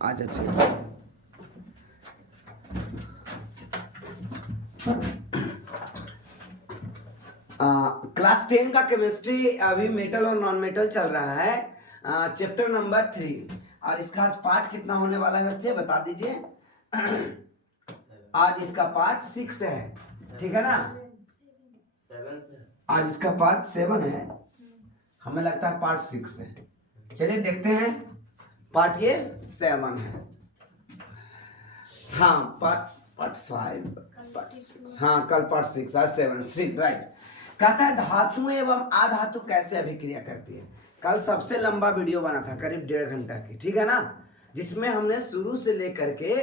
आज अच्छे क्लास 10 का केमिस्ट्री अभी मेटल और नॉन मेटल चल रहा है। चैप्टर नंबर 3 और इसका पार्ट कितना होने वाला है बच्चे बता दीजिए। आज इसका पार्ट 6 है, ठीक है ना। आज इसका पार्ट 7 है, हमें लगता है पार्ट 6 है। चलिए देखते हैं, पार्ट ये 7 है। हाँ पार्ट 5 पार्ट 6, हाँ कल पार्ट 6 आज 7 राइट। कहता है धातु एवं अधातु कैसे अभिक्रिया करती है। कल सबसे लंबा वीडियो बना था, करीब 1.5 घंटा की, ठीक है ना, जिसमें हमने शुरू से लेकर के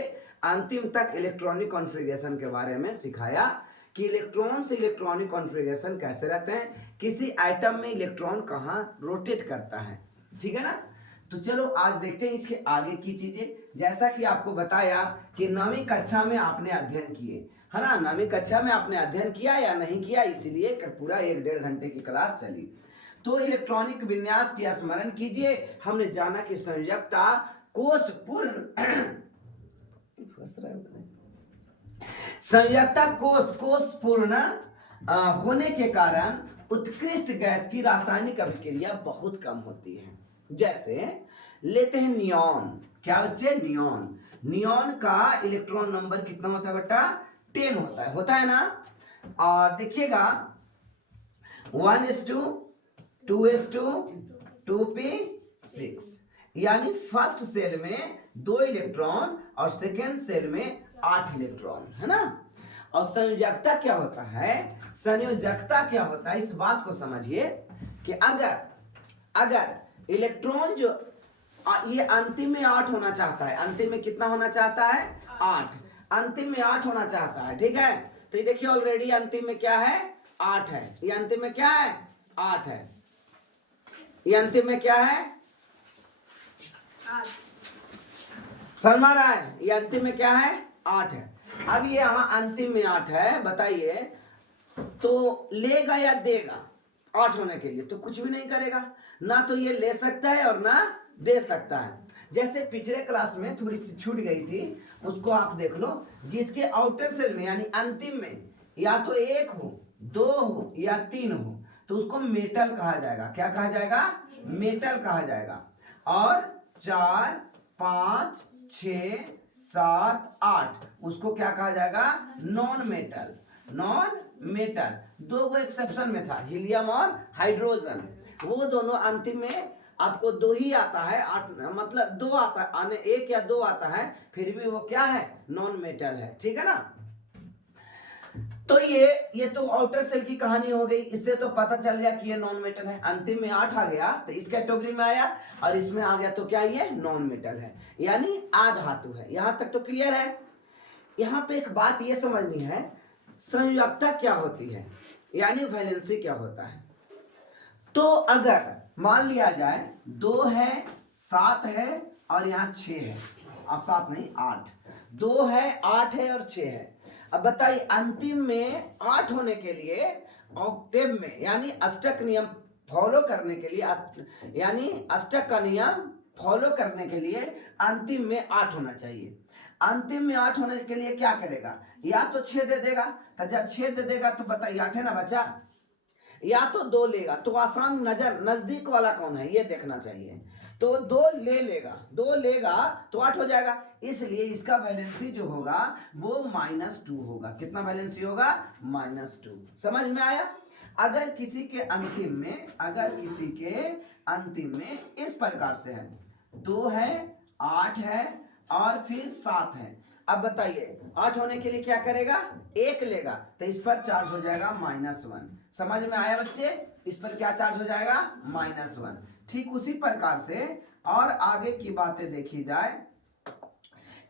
अंतिम तक इलेक्ट्रॉनिक कॉन्फ़िगरेशन के बारे में सिखाया कि इलेक्ट्रॉन से इलेक्ट्रॉनिक कॉन्फ़िगरेशन कैसे रहते हैं, किसी आइटम में इलेक्ट्रॉन कहाँ रोटेट करता है, ठीक है ना। तो चलो आज देखते हैं इसके आगे की चीजें। जैसा कि आपको बताया कि 9वीं कक्षा में आपने अध्ययन किए, है ना, 9वीं कक्षा में आपने अध्ययन किया या नहीं किया, इसलिए पूरा 1-1.5 घंटे की क्लास चली। तो इलेक्ट्रॉनिक विन्यास की स्मरण कीजिए। हमने जाना कि संयोजकता कोषपूर्ण होने के कारण उत्कृष्ट गैस की रासायनिक अभिक्रिया बहुत कम होती है। जैसे लेते हैं नियॉन, क्या बच्चे, नियॉन का इलेक्ट्रॉन नंबर कितना होता है बेटा, 10 होता है ना। और देखिएगा 1s2 2s2 2p6, यानी फर्स्ट सेल में 2 इलेक्ट्रॉन और सेकेंड सेल में 8 इलेक्ट्रॉन, है ना। और संयोजकता क्या होता है, संयोजकता क्या होता है, इस बात को समझिए कि अगर इलेक्ट्रॉन जो ये अंतिम में 8 होना चाहता है, अंतिम में कितना होना चाहता है, 8, अंतिम में 8 होना चाहता है, ठीक है। तो ये देखिए ऑलरेडी अंतिम में क्या है, 8 है। ये अंतिम में क्या है, 8 है। ये अंतिम में क्या है, 8 शर्मा रहा है। ये अंतिम में क्या है, 8 है। अब ये यहाँ अंतिम में 8 है, बताइए तो लेगा या देगा 8 होने के लिए, तो कुछ भी नहीं करेगा, ना तो ये ले सकता है और ना दे सकता है। जैसे पिछले क्लास में थोड़ी सी छूट गई थी, उसको आप देख लो, जिसके आउटर सेल में यानी अंतिम में या तो 1 हो, 2 हो या 3 हो, तो उसको मेटल कहा जाएगा। क्या कहा जाएगा, मेटल कहा जाएगा। और 4 5 6 7 8 उसको क्या कहा जाएगा, नॉन मेटल। 2 एक्सेप्शन में था, हीलियम और हाइड्रोजन, वो दोनों अंतिम में आपको 2 ही आता है, 8 मतलब 2 आता है, 1 या 2 आता है, फिर भी वो क्या है, नॉन मेटल है, ठीक है ना। तो ये तो आउटर सेल की कहानी हो गई, इससे तो पता चल गया कि ये नॉन मेटल है। अंतिम में 8 आ गया तो इस कैटेगरी में आया, और इसमें आ गया तो क्या ये नॉन मेटल है, यानी अधातु है। यहां तक तो क्लियर है। यहाँ पे एक बात ये समझनी है, संयोजकता क्या होती है, यानी वैलेंसी क्या होता है। तो अगर मान लिया जाए 2 है, 7 है और यहाँ 6 है, और 7 नहीं 8, 2 है, 8 है और 6 है। अब बताइए अंतिम में 8 होने के लिए ऑक्टेव में यानी अष्टक नियम फॉलो करने के लिए, यानी अष्टक का नियम फॉलो करने के लिए अंतिम में 8 होना चाहिए। अंतिम में 8 होने के लिए क्या करेगा, या तो 6 दे देगा, तो जब 6 दे देगा तो बताइए 8 है ना बचा, या तो 2 लेगा, तो आसान नजदीक वाला कौन है ये देखना चाहिए। तो 2 लेगा तो 8 हो जाएगा, इसलिए इसका वैलेंसी जो होगा वो -2 होगा। कितना वैलेंसी होगा, -2। समझ में आया। अगर किसी के अंतिम में इस प्रकार से है, 2 है, 8 है और फिर 7 है। अब बताइए 8 होने के लिए क्या करेगा, 1 लेगा, तो इस पर चार्ज हो जाएगा -1। समझ में आया बच्चे, इस पर क्या चार्ज हो जाएगा, -1। ठीक उसी प्रकार से और आगे की बातें देखी जाए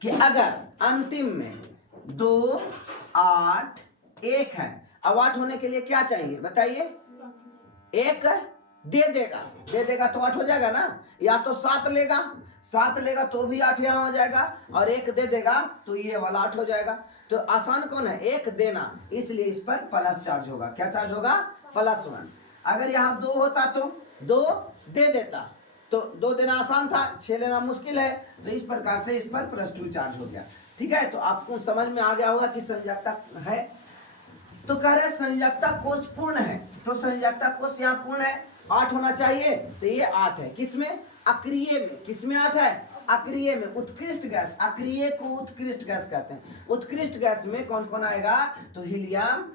कि अगर अंतिम में 2 8 1 है, अब 8 होने के लिए क्या चाहिए बताइए, 1 दे देगा तो 8 हो जाएगा ना, या तो 7 लेगा तो भी 8 यहाँ हो जाएगा, और 1 दे देगा तो ये वाला 8 हो जाएगा। तो आसान कौन है, 1 देना, इसलिए इस पर प्लस चार्ज होगा। क्या चार्ज होगा, +1। अगर यहाँ 2 होता तो 2 दे देता, तो 2 देना आसान था, 6 लेना मुश्किल है, तो इस प्रकार से इस पर +2 चार्ज हो गया। ठीक है, तो आपको समझ में आ गया होगा कि संयोजकता है। तो कह रहे संयोजकता कोष पूर्ण है, तो संयोजकता कोष यहाँ पूर्ण है, 8 होना चाहिए, तो ये 8 है। किसमें? अक्रिय में। किसमें 8 है? अक्रिय में। उत्कृष्ट गैस, अक्रिय को उत्कृष्ट गैस कहते हैं। उत्कृष्ट गैस में कौन कौन आएगा? तो helium,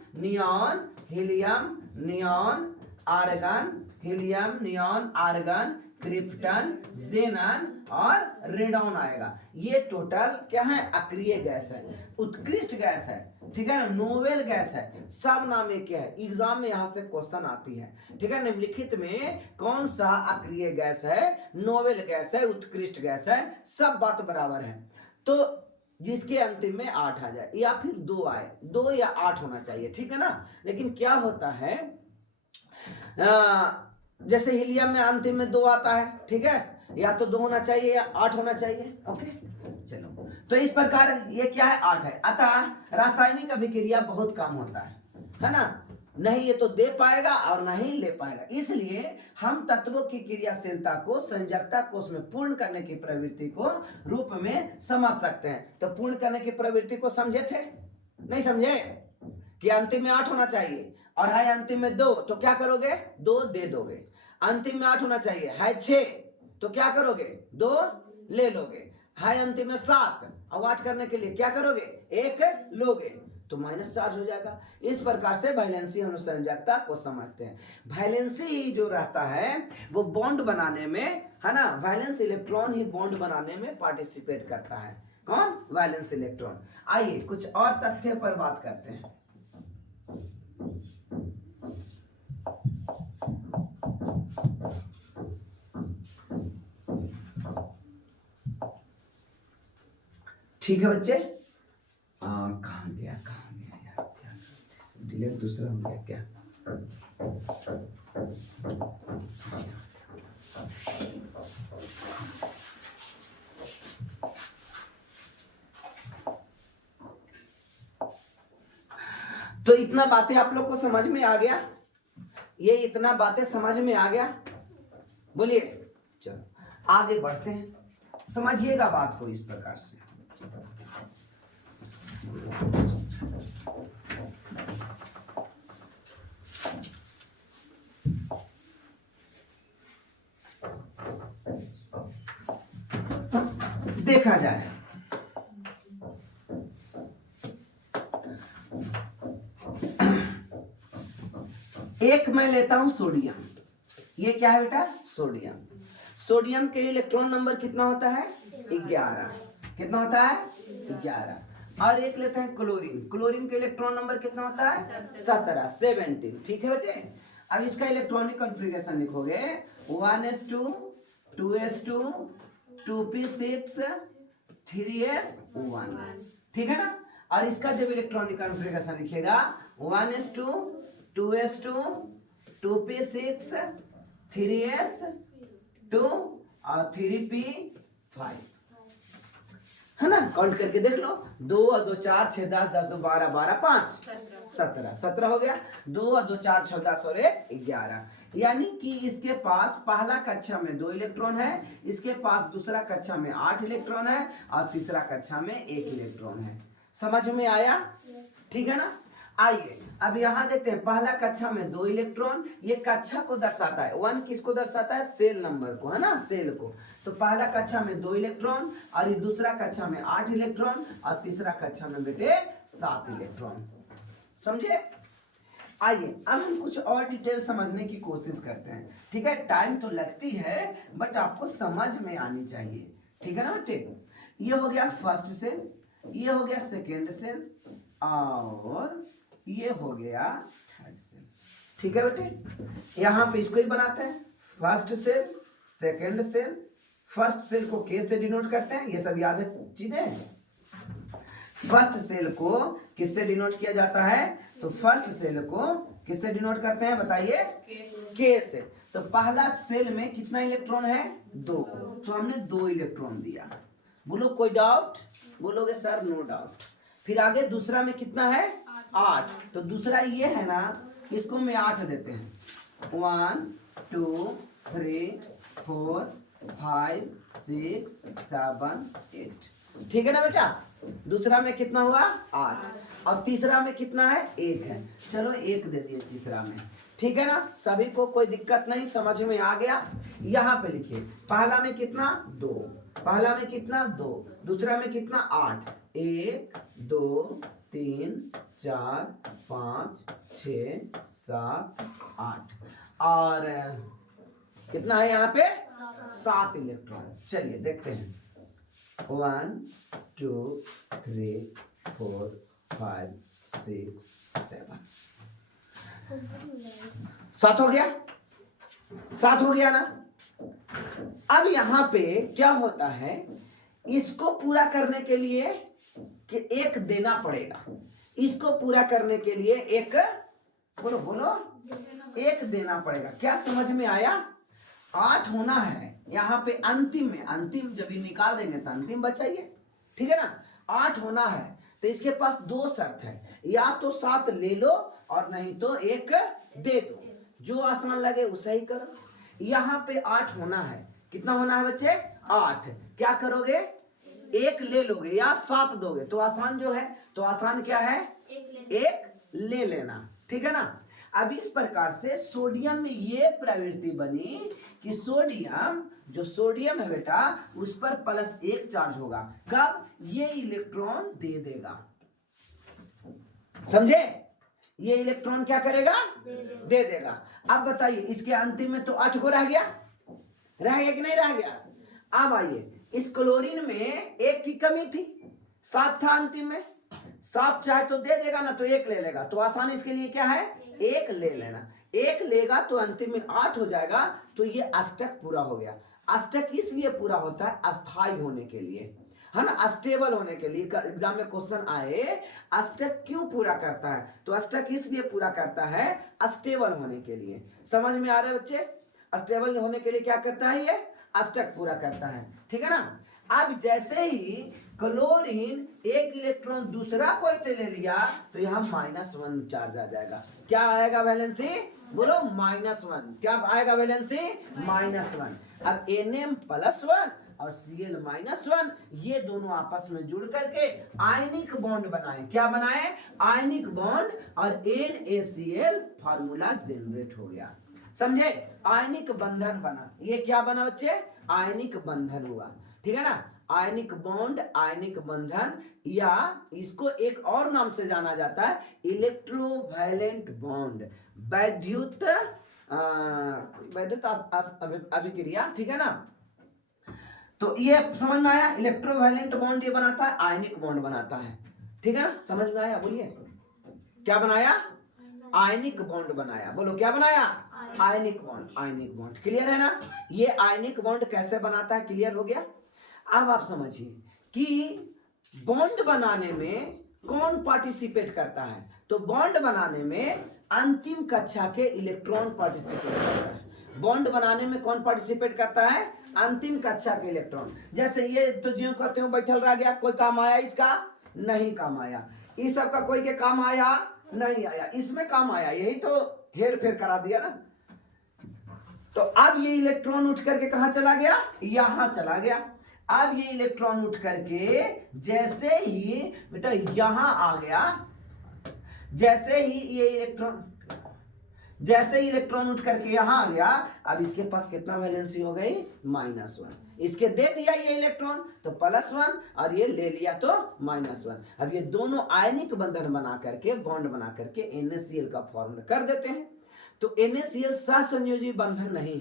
neon, argon, helium, neon, argon, krypton, xenon और रेडॉन आएगा। ये टोटल क्या है? अक्रिय गैस है, उत्कृष्ट गैस है। ठीक है ना, नोबेल गैस है। सब नाम एक है, एग्जाम में यहाँ से क्वेश्चन आती है। ठीक है, निम्नलिखित में कौन सा अक्रिय गैस है, नोबेल गैस है, उत्कृष्ट गैस है? सब बात बराबर है। तो जिसके अंतिम में 8 आ जाए या फिर 2 आए, 2 या 8 होना चाहिए। ठीक है ना, लेकिन क्या होता है, जैसे हीलियम में अंतिम में 2 आता है, ठीक है, या तो 2 होना चाहिए या 8 होना चाहिए। ओके, चलो, तो इस प्रकार ये क्या है? 8 है। अतः रासायनिक अभिक्रिया बहुत कम होता है ना, नहीं ये तो दे पाएगा और नहीं ले पाएगा। इसलिए हम तत्वों की क्रियाशीलता को संयोजकता कोष में पूर्ण करने की प्रवृत्ति को रूप में समझ सकते हैं। तो पूर्ण करने की प्रवृत्ति को समझे थे? नहीं समझे? कि अंतिम में 8 होना चाहिए और है अंतिम में 2, तो क्या करोगे? 2 दे दोगे। अंतिम में 8 होना चाहिए, है 6, तो क्या करोगे? 2 ले लोगे। है अंतिम में 7, अब 8 करने के लिए क्या करोगे? 1 लोगे, तो -4 हो जाएगा। इस प्रकार से वैलेंसी हम संयोजकता को समझते हैं। वैलेंसी जो रहता है वो बॉन्ड बनाने में, है ना, वैलेंस इलेक्ट्रॉन ही बॉन्ड बनाने में पार्टिसिपेट करता है। कौन? Valence electron. आइए कुछ और तथ्य पर बात करते हैं। ठीक है बच्चे, कहाँ गया यार, क्या डिलीट दूसरा हो गया क्या? तो इतना बातें आप लोग को समझ में आ गया? ये इतना बातें समझ में आ गया? बोलिए। चलो आगे बढ़ते हैं, समझिएगा बात को इस प्रकार से। देखा जाए, एक मैं लेता हूं सोडियम। ये क्या है बेटा? सोडियम। सोडियम के इलेक्ट्रॉन नंबर कितना होता है? 11। कितना होता है? 11। और एक लेते हैं क्लोरीन। क्लोरीन के इलेक्ट्रॉन नंबर कितना होता है? 17। ठीक है बेटे, अब इसका इलेक्ट्रॉनिक कॉन्फ़िगरेशन लिखोगे 1s2 2s2 2p6 3s1। ठीक है ना, और इसका जब इलेक्ट्रॉनिक कॉन्फ़िगरेशन लिखेगा 1s2 2s2 2p6 3s2 और 3p5, है ना। काउंट करके देख लो, 2 और 2 4 6 10 10 2 12 12 5 17 हो गया। 2 और 2 4 6 10 और 1 11, यानी कि इसके पास पहला कक्षा में 2 इलेक्ट्रॉन है, इसके पास दूसरा कक्षा में 8 इलेक्ट्रॉन है और तीसरा कक्षा में 1 इलेक्ट्रॉन है। समझ में आया? ठीक है ना। आइए अब यहाँ देखते हैं, पहला कक्षा में 2 इलेक्ट्रॉन, ये कक्षा को दर्शाता है। 1 किसको दर्शाता है? सेल नंबर को, है ना, सेल को। तो पहला कक्षा में 2 इलेक्ट्रॉन और ये दूसरा कक्षा में 8 इलेक्ट्रॉन और तीसरा कक्षा में बेटे 7 इलेक्ट्रॉन। समझे? आइए अब हम कुछ और डिटेल समझने की कोशिश करते हैं। ठीक है, टाइम तो लगती है बट आपको समझ में आनी चाहिए। ठीक है ना बेटे, ये हो गया फर्स्ट सेल, ये हो गया सेकेंड सेल और ये हो गया थर्ड सेल। ठीक है बेटे, यहाँ पे इसको ही बनाते हैं, first cell second cell. First cell को के से डिनोट करते हैं, ये सब याद है चीजें। फर्स्ट सेल को किससे डिनोट किया जाता है? तो फर्स्ट सेल को किससे डिनोट करते हैं बताइए? के से। तो पहला सेल में कितना इलेक्ट्रॉन है? 2, तो हमने 2 इलेक्ट्रॉन दिया। बोलो कोई डाउट? बोलोगे सर नो डाउट। फिर आगे दूसरा में कितना है? 8, तो दूसरा ये है ना, इसको में 8 देते हैं। 1 2 3 4 5 6 7 8। ठीक है ना बेटा। दूसरा में कितना हुआ 8 और तीसरा में कितना है 1 है। चलो 1 दे दिए तीसरा में। ठीक है ना, सभी को कोई दिक्कत नहीं, समझ में आ गया। यहाँ पे लिखिए पहला में कितना 2, पहला में कितना 2, दूसरा में कितना 8, 1 2 3 4 5 6 7 8 और कितना है यहाँ पे 7 इलेक्ट्रॉन। चलिए देखते हैं 1 2 3 4 5 6 7 7 हो गया, 7 हो गया ना। अब यहाँ पे क्या होता है, इसको पूरा करने के लिए कि एक देना पड़ेगा, इसको पूरा करने के लिए एक बोलो बोलो एक देना पड़ेगा। क्या समझ में आया? 8 होना है यहाँ पे अंतिम में, अंतिम जब भी निकाल देंगे तो अंतिम बचाइए। ठीक है ना, 8 होना है तो इसके पास 2 शर्त है, या तो 7 ले लो और नहीं तो 1 दे दो, जो आसान लगे उसे ही करो। यहाँ पे 8 होना है, कितना होना है बच्चे 8। क्या करोगे 1 ले लोगे या 7 दोगे तो आसान जो है, तो आसान क्या है 1 ले लेना। ठीक है ना। अब इस प्रकार से सोडियम में ये प्रवृत्ति बनी कि सोडियम, जो सोडियम है बेटा उस पर +1 चार्ज होगा। कब? ये इलेक्ट्रॉन दे देगा, समझे? ये इलेक्ट्रॉन क्या करेगा दे देगा। अब बताइए इसके अंतिम में तो 8 को रह गया कि नहीं रह गया? अब आइए इस क्लोरीन में 1 की कमी थी, 7 था अंतिम में, 7 चाहे तो दे देगा ना तो 1 ले लेगा, तो आसान इसके लिए क्या है 1 ले लेना। 1 लेगा तो अंतिम में 8 हो जाएगा, तो ये अष्टक पूरा हो गया। अष्टक इसलिए पूरा होता है अस्थायी होने के लिए, है ना, अस्टेबल होने के लिए। एग्जाम में क्वेश्चन आए अष्टक क्यों पूरा करता है, तो अष्टक इसलिए पूरा करता है अस्टेबल होने के लिए। समझ में आ रहा है बच्चे? अस्टेबल होने के लिए क्या करता है ये अष्टक पूरा करता है। ठीक है ना। अब जैसे ही क्लोरीन 1 इलेक्ट्रॉन दूसरा कोई से ले लिया तो यहाँ -1 चार्ज आ जाएगा। क्या आएगा वैलेंसी? बोलो -1। क्या आएगा वैलेंसी? -1। अब NM+1 और Cl-1 ये दोनों आपस में जुड़ करके आयनिक बॉन्ड बनाए। क्या बनाए? आयनिक बॉन्ड, और NaCl फार्मूला जनरेट हो गया। समझे? आयनिक बंधन बना। ये क्या बना बच्चे? आयनिक बंधन हुआ। ठीक है ना। आयनिक बॉन्ड, आयनिक बंधन, या इसको एक और नाम से जाना जाता है इलेक्ट्रोवैलेंट बॉन्ड, वैद्युत अभिक्रिया। ठीक है ना। तो ये समझ में आया, इलेक्ट्रोवैलेंट बॉन्ड ये बनाता है, आयनिक बॉन्ड बनाता है। ठीक है ना, समझ में आया? बोलिए क्या बनाया? आयनिक बॉन्ड बनाया। बोलो क्या बनाया? Ionic bond. Ionic bond clear है ना। ये आयनिक बॉन्ड कैसे बनाता है क्लियर हो गया। अब आप समझिए कि बॉन्ड बनाने में कौन पार्टिसिपेट करता है, तो बॉन्ड बनाने में अंतिम कक्षा के इलेक्ट्रॉन पार्टिसिपेट करता है। बॉन्ड बनाने में कौन पार्टिसिपेट करता है? अंतिम कक्षा के इलेक्ट्रॉन। जैसे ये तो ज्यों कहते हो बैठल रह गया, कोई काम आया इसका? नहीं काम आया। इस सब का कोई के काम आया? नहीं आया। इसमें काम आया, यही तो हेर फेर करा दिया ना। तो अब ये इलेक्ट्रॉन उठ करके कहां चला गया? यहां चला गया। अब ये इलेक्ट्रॉन उठ करके जैसे ही बेटा यहां आ गया, जैसे ही ये इलेक्ट्रॉन उठ करके यहां आ गया, अब इसके पास कितना वैलेंसी हो गई? -1। इसके दे दिया ये इलेक्ट्रॉन तो +1 और ये ले लिया तो -1। अब ये दोनों आयनिक बंधन बना करके, बॉन्ड बना करके NaCl का फॉर्म कर देते हैं। तो NaCl सहसंयोजी बंधन नहीं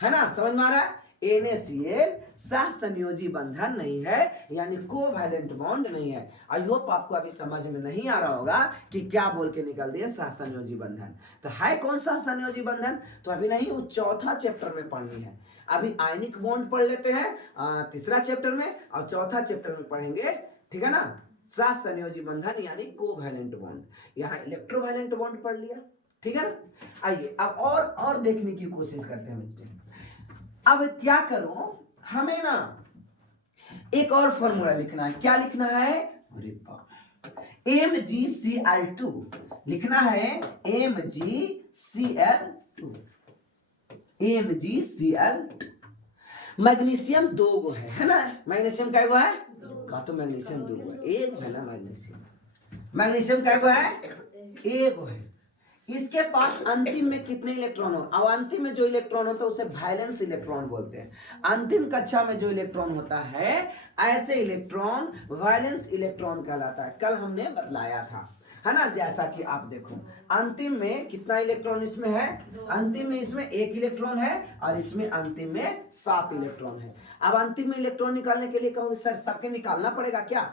है ना। समझ में आ रहा है? NaCl सहसंयोजी बंधन नहीं है, यानी कोवैलेंट बॉन्ड नहीं है। आई होप आपको अभी समझ में नहीं आ रहा होगा कि क्या बोल के निकल दिए सहसंयोजी बंधन। तो है कौन सा सहसंयोजी बंधन? तो अभी नहीं, वो चौथा चैप्टर में पढ़नी है। अभी आयनिक बॉन्ड पढ़ लेते हैं तीसरा चैप्टर में, और चौथा चैप्टर में पढ़ेंगे। ठीक है ना, सहसंयोजी बंधन यानी कोवैलेंट बॉन्ड। यहाँ इलेक्ट्रोवैलेंट बॉन्ड पढ़ लिया। ठीक है ना। आइए अब और देखने की कोशिश करते हैं बच्चे। अब क्या करो, हमें ना एक और फॉर्मूला लिखना है। क्या लिखना है? MgCl2 लिखना है। MgCl2 MgCl2 मैग्नीशियम 2 गो है ना। मैग्नीशियम क्या गो है? का तो मैग्नीशियम 2 गो है, एक है ना मैग्नीशियम। मैग्नीशियम क्या गो है? एक है। इसके पास अंतिम में कितने इलेक्ट्रॉन हो? अब अंतिम में जो इलेक्ट्रॉन होता है उसे वैलेंस इलेक्ट्रॉन बोलते हैं। अंतिम कक्षा में जो इलेक्ट्रॉन होता है ऐसे इलेक्ट्रॉन वैलेंस इलेक्ट्रॉन कहलाता है। कल हमने बतलाया था, है ना। जैसा कि आप देखो अंतिम में कितना इलेक्ट्रॉन इसमें है? अंतिम में इसमें 1 इलेक्ट्रॉन है और इसमें अंतिम में 7 इलेक्ट्रॉन है। अब अंतिम में इलेक्ट्रॉन निकालने के लिए कहोगे सर सबके निकालना पड़ेगा क्या,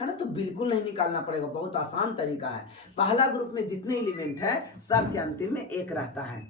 है ना। तो बिल्कुल नहीं निकालना पड़ेगा, बहुत आसान तरीका है। पहला ग्रुप में जितने एलिमेंट है सब के अंतिम में 1 रहता है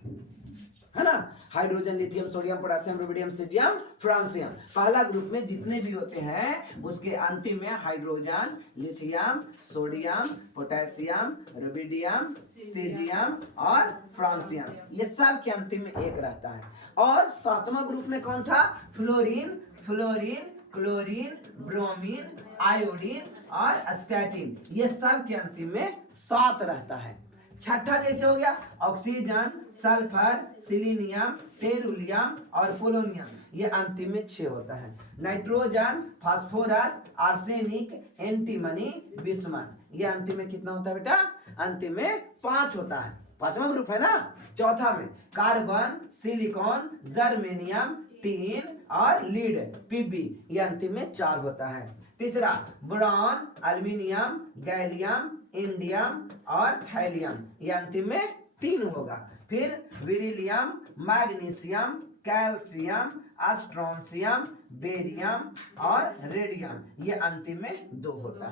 ना। Hydrogen, lithium, sodium, potassium, rubidium, caesium, francium. पहला ग्रुप में जितने भी होते हैं उसके अंतिम में hydrogen, lithium, sodium, potassium, rubidium, caesium और फ्रांसियम, ये सब के अंतिम में 1 रहता है। और 7वां ग्रुप में कौन था? Fluorine, fluorine, chlorine, bromine, iodine और स्टैटिन, ये सब के अंतिम में 7 रहता है। छठा जैसे हो गया ऑक्सीजन, सल्फर, सिलीनियम, टेरुलियम और पोलोनियम, ये अंतिम में 6 होता है। Nitrogen, phosphorus, arsenic, antimony, bismuth, ये अंतिम में कितना होता है बेटा? अंतिम में 5 होता है। 5वां ग्रुप है ना। चौथा में कार्बन, सिलिकॉन, जर्मेनियम, टीन और लीड, पीबी, ये अंतिम में 4 होता है। तीसरा बोरॉन, एल्युमिनियम, गैलियम, इंडियम और थैलियम, ये अंतिम में 3 होगा। फिर beryllium, magnesium, calcium, strontium, barium और रेडियम, ये अंतिम में 2 होता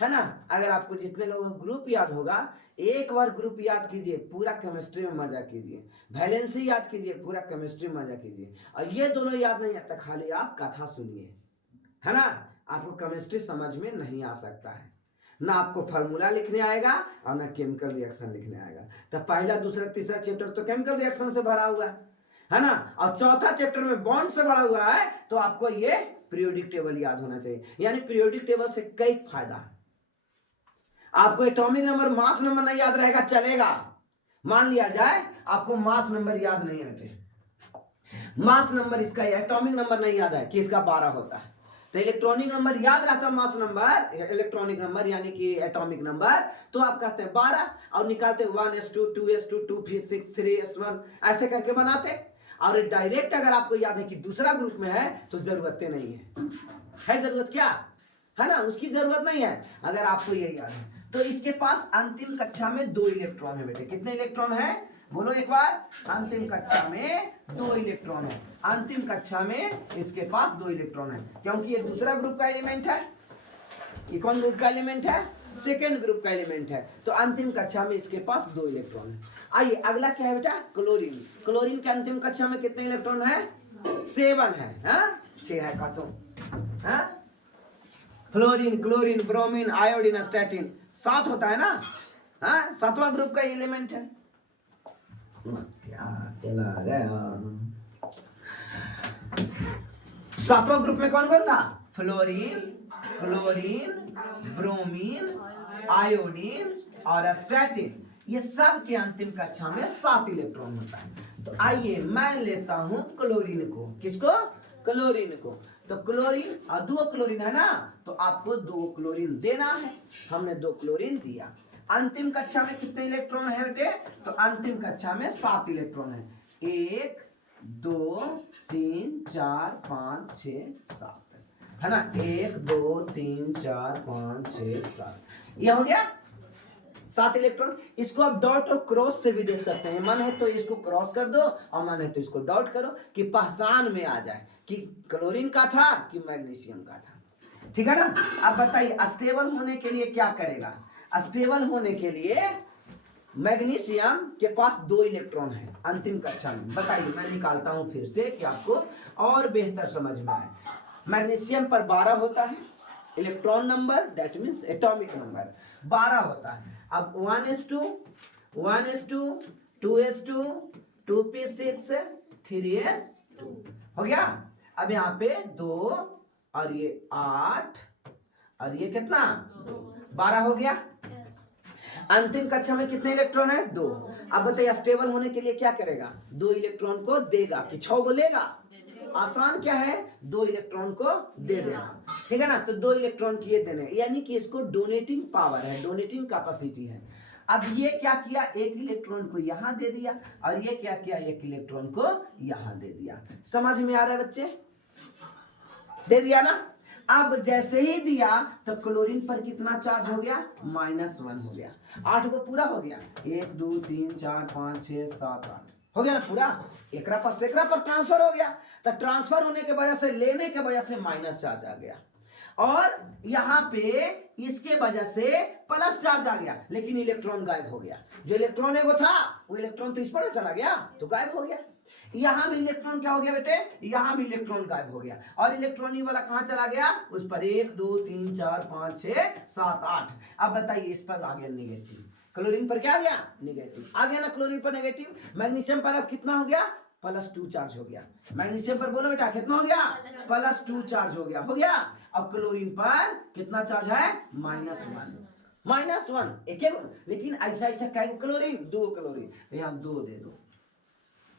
है ना। अगर आपको जितने लोगों का ग्रुप याद होगा एक बार ग्रुप याद कीजिए, पूरा केमिस्ट्री में मजा कीजिए। वैलेंसी याद कीजिए, पूरा केमिस्ट्री में मजा कीजिए। और ये दोनों याद नहीं आता, खाली आप कथा सुनिए, है ना। आपको केमिस्ट्री समझ में नहीं आ सकता है, ना आपको फार्मूला लिखने आएगा और ना केमिकल रिएक्शन लिखने आएगा। तो पहला, दूसरा, तीसरा चैप्टर तो केमिकल रिएक्शन से भरा हुआ है ना। और चौथा चैप्टर में बॉन्ड से भरा हुआ है। तो आपको ये पीरियोडिक टेबल याद होना चाहिए। यानी पीरियोडिक टेबल से कई फायदा है। आपको एटॉमिक नंबर, मास नंबर नहीं याद रहेगा चलेगा। मान लिया जाए आपको मास नंबर याद नहीं रहते, मास नंबर इसका, एटॉमिक नंबर नहीं याद है कि इसका 12 होता है, तो इलेक्ट्रॉनिक नंबर याद रहता है। मास नंबर, इलेक्ट्रॉनिक नंबर यानी कि एटॉमिक नंबर, तो आप कहते हैं 12 और निकालते 1s2, 2s2, 2p6, 3s1 ऐसे करके बनाते। और डायरेक्ट अगर आपको याद है कि दूसरा ग्रुप में है तो जरूरत नहीं है जरूरत क्या है ना, उसकी जरूरत नहीं है। अगर आपको ये याद है तो इसके पास अंतिम कक्षा में 2 इलेक्ट्रॉन है बेटे। कितने इलेक्ट्रॉन है बोलो एक बार? अंतिम कक्षा में 2 इलेक्ट्रॉन है। अंतिम कक्षा में इसके पास 2 इलेक्ट्रॉन है, क्योंकि ये दूसरा ग्रुप का एलिमेंट है। ये कौन ग्रुप का एलिमेंट है? सेकेंड ग्रुप का एलिमेंट है। तो अंतिम कक्षा में इसके पास 2 इलेक्ट्रॉन है। आइए अगला क्या है बेटा? क्लोरीन। क्लोरीन के अंतिम कक्षा में कितने इलेक्ट्रॉन है? 7 है। 6 है का तो fluorine, chlorine, bromine, iodine, statin 7 होता है ना। 7वां ग्रुप का एलिमेंट है। क्या चला गया? 7वां ग्रुप में कौन कौन था? फ्लोरीन, क्लोरीन, ब्रोमीन, आयोडीन और स्टैटिन, ये सब के अंतिम कक्षा में 7 इलेक्ट्रॉन होता है। तो आइए मैं लेता हूं क्लोरीन को। किसको? क्लोरीन को। तो क्लोरीन और 2 क्लोरीन है ना, तो आपको 2 क्लोरीन देना है। हमने 2 क्लोरीन दिया। अंतिम कक्षा में कितने इलेक्ट्रॉन है बेटे? तो अंतिम कक्षा में 7 इलेक्ट्रॉन है। 1 2 3 4 5 6 7 है ना। 1 2 3 4 5 6 7, यह हो गया 7 इलेक्ट्रॉन। इसको आप डॉट और क्रॉस से भी दे सकते हैं। मन है तो इसको क्रॉस कर दो और मन है तो इसको डॉट करो कि पहचान में आ जाए कि क्लोरीन का था कि मैग्नीशियम का था। ठीक है ना। अब बताइए स्टेबल होने के लिए क्या करेगा? स्टेबल होने के लिए मैग्नीशियम के पास 2 इलेक्ट्रॉन है अंतिम कक्षा में। बताइए, मैं निकालता हूं फिर से कि आपको और बेहतर समझ में आए। मैग्नीशियम पर 12 होता है electron number, that means atomic number 12 होता है। अब 1s2, 1s2, 2s2, 2p6, 3s2 हो गया। अब यहाँ पे 2 और ये 8 और ये कितना? 12 हो गया। अंतिम कक्षा में कितने इलेक्ट्रॉन है? 2। अब बताइए स्टेबल होने के लिए क्या करेगा? 2 इलेक्ट्रॉन को देगा कि 6 को लेगा? आसान क्या है, 2 इलेक्ट्रॉन को दे देना, ठीक है ना। तो 2 इलेक्ट्रॉन किए देने, यानी कि इसको डोनेटिंग पावर है, डोनेटिंग कैपेसिटी है। अब ये क्या किया, 1 इलेक्ट्रॉन को यहां दे दिया, और ये क्या किया, 1 इलेक्ट्रॉन को यहां दे दिया। समझ में आ रहा है बच्चे, दे दिया ना। अब जैसे ही दिया तो क्लोरीन पर कितना चार्ज हो गया, -1 हो गया। 8 को पूरा हो गया, 1 2 3 4 5 6 7 8 हो गया ना पूरा। एकरा पर ट्रांसफर हो गया, तो ट्रांसफर होने के वजह से, लेने के वजह से माइनस चार्ज आ गया, और यहाँ पे इसके वजह से प्लस चार्ज आ गया, लेकिन इलेक्ट्रॉन गायब हो गया। जो इलेक्ट्रॉन है वो था, वो इलेक्ट्रॉन तो इस पर चला गया, तो गायब हो गया। यहां भी इलेक्ट्रॉन क्या हो गया बेटे, यहां भी इलेक्ट्रॉन गायब हो गया, और इलेक्ट्रॉन वाला कहां चला गया, उस पर 1 2 3 4 5 6 7 8। अब बताइए, इस पर आ गया निगेटिव, क्लोरीन पर क्या आ गया, निगेटिव आ गया ना, क्लोरीन पर नेगेटिव। मैग्नीशियम पर अब कितना हो गया, +2 चार्ज हो गया। मैग्नीशियम पर बोलो बेटा कितना हो गया, +2 चार्ज हो गया। अब क्लोरीन पर कितना चार्ज है, -1 एक, लेकिन ऐसा क्या क्लोरीन, 2 क्लोरीन, तो यहाँ 2 दे दो,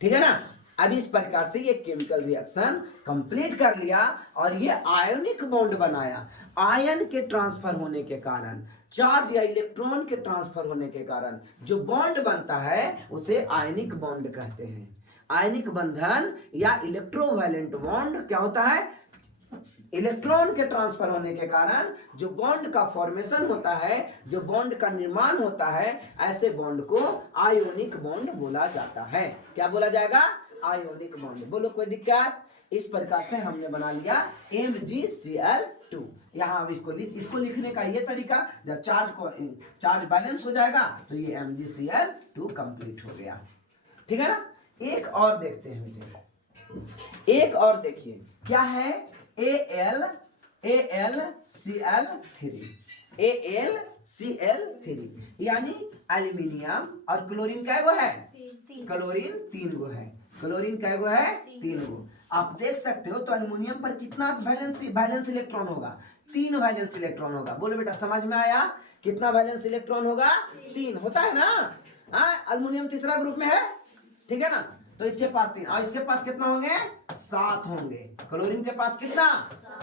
ठीक है ना। अब इस प्रकार से ये केमिकल रिएक्शन कंप्लीट कर लिया, और ये आयनिक बॉन्ड बनाया। आयन के ट्रांसफर होने के कारण, चार्ज या इलेक्ट्रॉन के ट्रांसफर होने के कारण जो बॉन्ड बनता है उसे आयनिक बॉन्ड कहते हैं। आयनिक बंधन या इलेक्ट्रोवैलेंट बॉन्ड क्या होता है, इलेक्ट्रॉन के ट्रांसफर होने के कारण जो बॉन्ड का फॉर्मेशन होता है, जो बॉन्ड का निर्माण होता है, ऐसे बॉन्ड को आयोनिक बॉन्ड बोला जाता है। क्या बोला जाएगा, आयोनिक बॉन्ड। बोलो कोई दिक्कत। इस प्रकार से हमने बना लिया MgCl2। यहाँ इसको लिखने का ये तरीका, जब चार्ज बैलेंस हो जाएगा तो ये MgCl2 कंप्लीट हो गया, ठीक है ना। एक और देखते हैं, एक और देखिए क्या है, AlCl3 यानी एल्यूमिनियम, और क्लोरीन का है, क्लोरीन 3 गो है, क्लोरीन का है 3 गो। आप देख सकते हो, तो एल्यूमिनियम पर कितना वैलेंस इलेक्ट्रॉन होगा, 3 वैलेंस इलेक्ट्रॉन होगा। बोलो बेटा समझ में आया, कितना वैलेंस इलेक्ट्रॉन होगा, 3 होता है ना। एल्यूमिनियम तीसरा ग्रुप में है, ठीक है ना, तो इसके पास 3, और इसके पास कितना होंगे, 7 होंगे। क्लोरीन के पास कितना,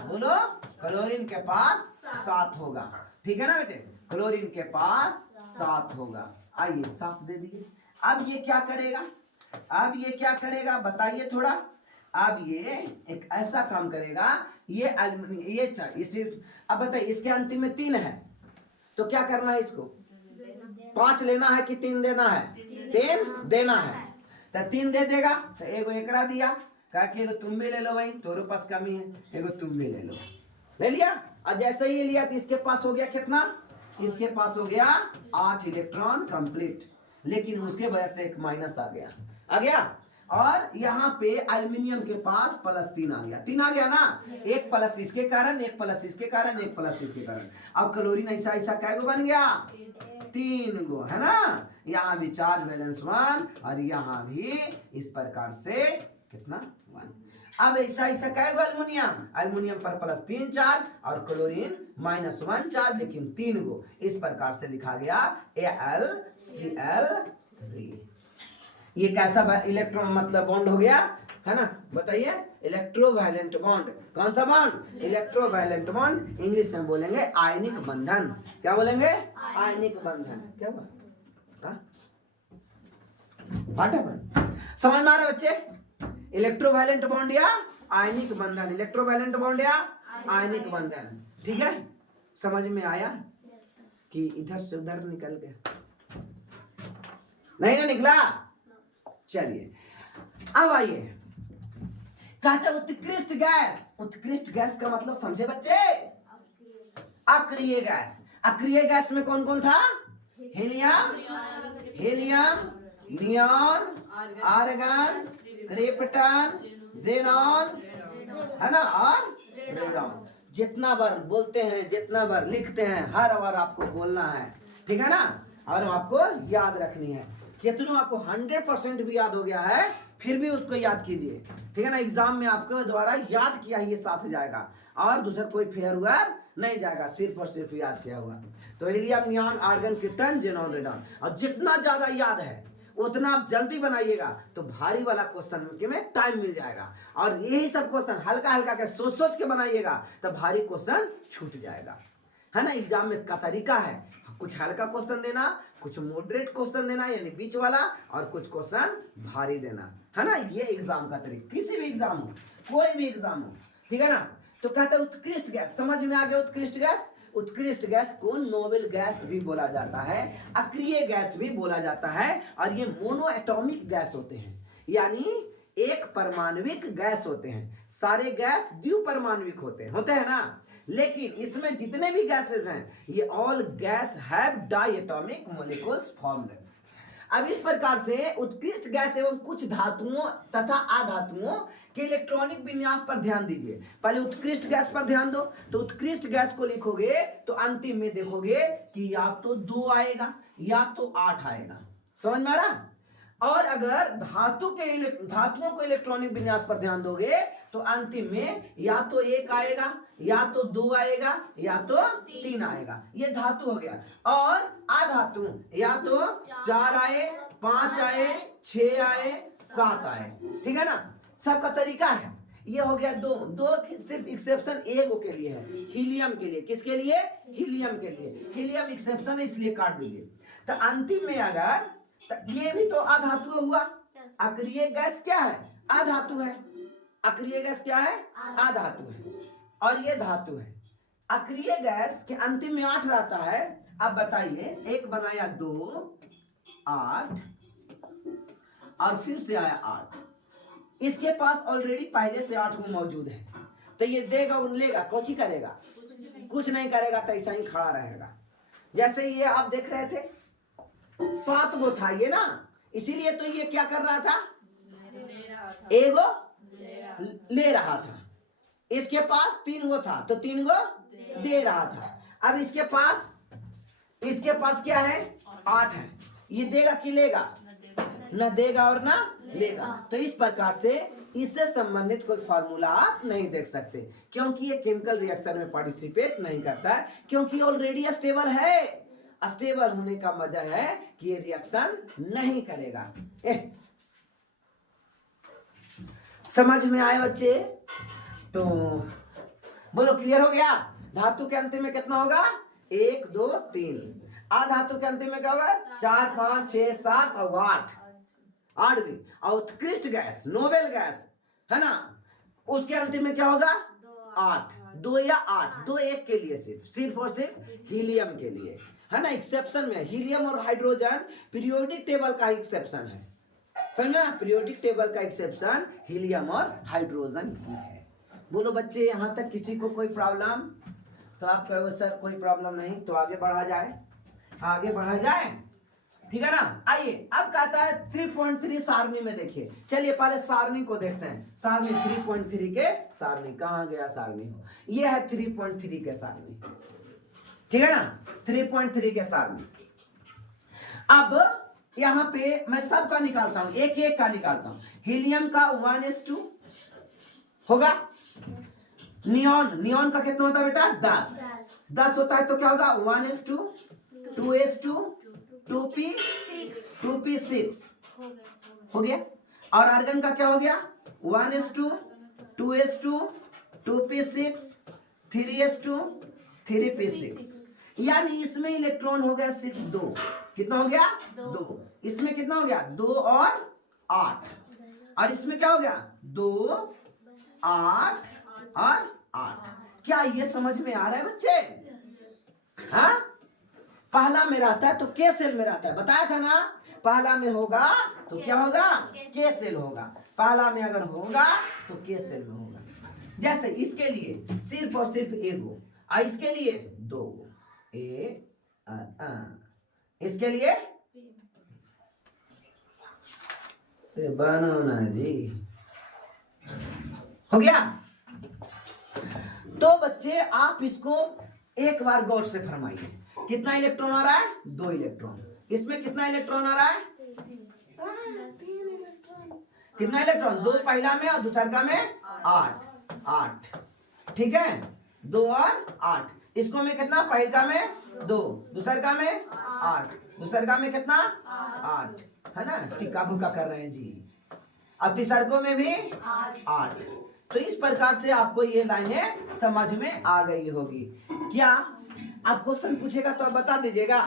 बोलो, क्लोरीन के पास 7 होगा, ठीक है ना बेटे, क्लोरीन के पास 7 होगा। आइए 7 दे दिए। अब ये क्या करेगा, बताइए थोड़ा। अब ये एक ऐसा काम करेगा, ये अब बताइए, इसके अंतिम में 3 है, तो क्या करना है, इसको 5 लेना है कि 3 देना है, 3 देना है, तो 3 दे देगा। तो एगो एकरा दिया, कहा कि एगो तुम भी ले लो भाई, तोरे पास कमी है, एगो तुम भी ले लो, ले लिया। और जैसे ही लिया तो इसके पास हो गया कितना, इसके पास हो गया 8 इलेक्ट्रॉन कंप्लीट, लेकिन उसके वजह से एक माइनस आ गया। और यहाँ पे एल्यूमिनियम के पास +3 आ गया, 3 आ गया ना, एक प्लस इसके कारण, एक प्लस इसके कारण, एक प्लस इसके कारण। अब क्लोरीन ऐसा कै गो बन गया, 3 गो, है ना। यहाँ भी चार्ज बैलेंस 1, और यहाँ भी इस प्रकार से कितना 1। अब ऐसा कै गो एल्यूमिनियम पर +3 चार्ज, और क्लोरीन -1 चार्ज, लेकिन 3 गो। इस प्रकार से लिखा गया AlCl3। ये कैसा इलेक्ट्रॉन मतलब बॉन्ड हो गया, है ना, बताइए। इलेक्ट्रोवैलेंट बॉन्ड, कौन सा बॉन्ड, इलेक्ट्रोवैलेंट बॉन्ड। इंग्लिश में बोलेंगे आयनिक बंधन। क्या बोलेंगे, आयनिक बंधन। क्या हुआ, समझ में आ रहा है बच्चे, इलेक्ट्रोवैलेंट बॉन्ड या आयनिक बंधन, इलेक्ट्रोवैलेंट बॉन्ड या आयनिक बंधन, ठीक है। समझ में आया कि इधर से उधर निकल गया, नहीं ना निकला। चलिए अब आइए, कहता उत्कृष्ट गैस का मतलब समझे बच्चे, अक्रिय गैस। अक्रिय गैस में कौन कौन था, helium, neon, argon, krypton, xenon, है ना, और रेडॉन। जितना बार बोलते हैं, जितना बार लिखते हैं, हर बार आपको बोलना है, ठीक है ना, और आपको याद रखनी है। कितनों आपको 100% भी याद हो गया है, फिर भी उसको याद कीजिए, ठीक है ना। एग्जाम में आपको द्वारा याद किया ये साथ जाएगा, और दूसरा कोई फेयर हुआ नहीं जाएगा, सिर्फ और सिर्फ याद किया हुआ। तो helium, neon, argon, krypton, xenon, radon. और जितना ज्यादा याद है उतना आप जल्दी बनाइएगा तो भारी वाला क्वेश्चन में टाइम मिल जाएगा। और यही सब क्वेश्चन हल्का हल्का के सोच सोच के बनाइएगा तो भारी क्वेश्चन छूट जाएगा, है ना। एग्जाम में का तरीका है कुछ हल्का क्वेश्चन देना, कुछ मॉडरेट क्वेश्चन देना यानी बीच वाला, और कुछ क्वेश्चन भारी देना, है ना। ये एग्जाम का तरीका, किसी भी एग्जाम हो, कोई भी एग्जाम हो, ठीक है ना। तो कहते हैं उत्कृष्ट गैस, समझ में आ गया। उत्कृष्ट गैस, उत्कृष्ट गैस को नोबेल गैस भी बोला जाता है, अक्रिय गैस भी बोला जाता है, और ये मोनो एटॉमिक गैस होते हैं, यानी एक परमाणविक गैस होते हैं। सारे गैस द्विपरमाणविक होते हैं ना। लेकिन इसमें जितने भी गैसेस हैं ये all guys have diatomic molecules formed. अब इस प्रकार से उत्कृष्ट गैस एवं कुछ धातुओं तथा अधातुओं के इलेक्ट्रॉनिक विन्यास पर ध्यान दीजिए। पहले उत्कृष्ट गैस पर ध्यान दो। तो उत्कृष्ट गैस को लिखोगे तो अंतिम में देखोगे कि या तो 2 आएगा या तो 8 आएगा, समझ में आ रहा। और अगर धातुओं को इलेक्ट्रॉनिक विन्यास पर ध्यान दोगे तो अंतिम में या तो 1 आएगा या तो 2 आएगा या तो 3 आएगा, ये धातु हो गया। और अधातु या तो 4 आए, 5 आए, 6 आए, 7 आए, ठीक है ना। सबका तरीका है। ये हो गया दो सिर्फ एक्सेप्शन एगो के लिए है, हीलियम के लिए। किसके लिए? हीलियम के लिए। हीलियम एक्सेप्शन है इसलिए काट दीजिए। तो अंतिम में अगर तो ये भी तो अधातु हुआ। अक्रिय गैस क्या है? अधातु है। अक्रिय गैस क्या है? अधातु है। और ये धातु है। अक्रिय गैस के अंतिम में 8 रहता है। अब बताइए, 1 बनाया 2, 8 और फिर से आया 8। इसके पास ऑलरेडी पहले से 8 मौजूद है, तो ये देगा और लेगा, कुछ ही करेगा? कुछ नहीं करेगा, तो ऐसा ही खड़ा रहेगा। जैसे ये आप देख रहे थे 7 गो था ये ना, इसीलिए तो ये क्या कर रहा था? एगो ले रहा था। इसके पास 3 गो था तो 3 गो दे रहा था। अब इसके पास क्या है? 8 है। ये देगा कि लेगा? न देगा और ना लेगा। तो इस प्रकार से इससे संबंधित कोई फार्मूला आप नहीं देख सकते, क्योंकि ये केमिकल रिएक्शन में पार्टिसिपेट नहीं करता है, क्योंकि ऑलरेडी स्टेबल है। स्टेबल होने का मजा है कि ये रिएक्शन नहीं करेगा। समझ में आए बच्चे? तो बोलो, क्लियर हो गया? धातु के अंतिम में कितना होगा? 1 2 3। अधातु के अंतिम में क्या होगा? 4 5 6 7 और 8। 8 भी। और उत्कृष्ट गैस, नोबेल गैस, है ना, उसके अंतिम में क्या होगा? 8। 2 या 8, 2 1 के लिए सिर्फ और सिर्फ हीलियम के लिए, है ना। एक्सेप्शन में हीलियम और हाइड्रोजन पीरियोडिक टेबल का एक्सेप्शन है, समझना। पीरियोडिक टेबल का एक्सेप्शन हीलियम और हाइड्रोजन ही है। बोलो बच्चे, यहाँ तक किसी को कोई प्रॉब्लम? तो आप कहो सर कोई प्रॉब्लम नहीं, तो आगे बढ़ा जाए, ठीक है ना। आइए, अब कहता है 3.3 सारणी में देखिए। चलिए पहले सारणी को देखते हैं। सारणी 3.3 के सारणी, कहाँ गया सारणी? ये है 3.3 के सारणी, ठीक है ना। 3.3 के सारणी। अब यहाँ पे मैं सबका निकालता हूं, एक एक का निकालता हूं। हीलियम का 1s2 होगा। नियॉन का कितना होता है बेटा? 10 होता है। तो क्या होगा? 1s2 2s2 2p6 हो गया। और आर्गन का क्या हो गया? 1s2 2s2 2p6 3s2 3p6। यानी इसमें इलेक्ट्रॉन हो गया सिर्फ 2। कितना हो गया? 2। इसमें कितना हो गया? 2 और 8। और इसमें क्या हो गया? 2 8 और 8। क्या ये समझ में आ रहा है बच्चे? हाँ, पहला में रहता है तो के सेल में रहता है, बताया था ना। पहला में होगा तो क्या होगा? के सेल होगा। पहला में अगर होगा तो के सेल में होगा। जैसे इसके लिए सिर्फ और सिर्फ एगो, और इसके लिए 2 गो, इसके लिए बनाना जी, हो गया। तो बच्चे आप इसको एक बार गौर से फरमाइए, कितना इलेक्ट्रॉन आ रहा है? 2 इलेक्ट्रॉन। इसमें कितना इलेक्ट्रॉन आ रहा है? कितना इलेक्ट्रॉन? 2 पहला में और दूसरा में 8। ठीक है, 2 और 8। इसको में कितना? पहला में 2, दूसरा में 8, दूसरा में कितना? 8। है ना, टिक्का भुक्का कर रहे हैं जी। अब तिसरकों में भी 8। तो इस प्रकार से आपको ये लाइनें समझ में आ गई होगी। क्या आप क्वेश्चन पूछेगा तो आप बता दीजिएगा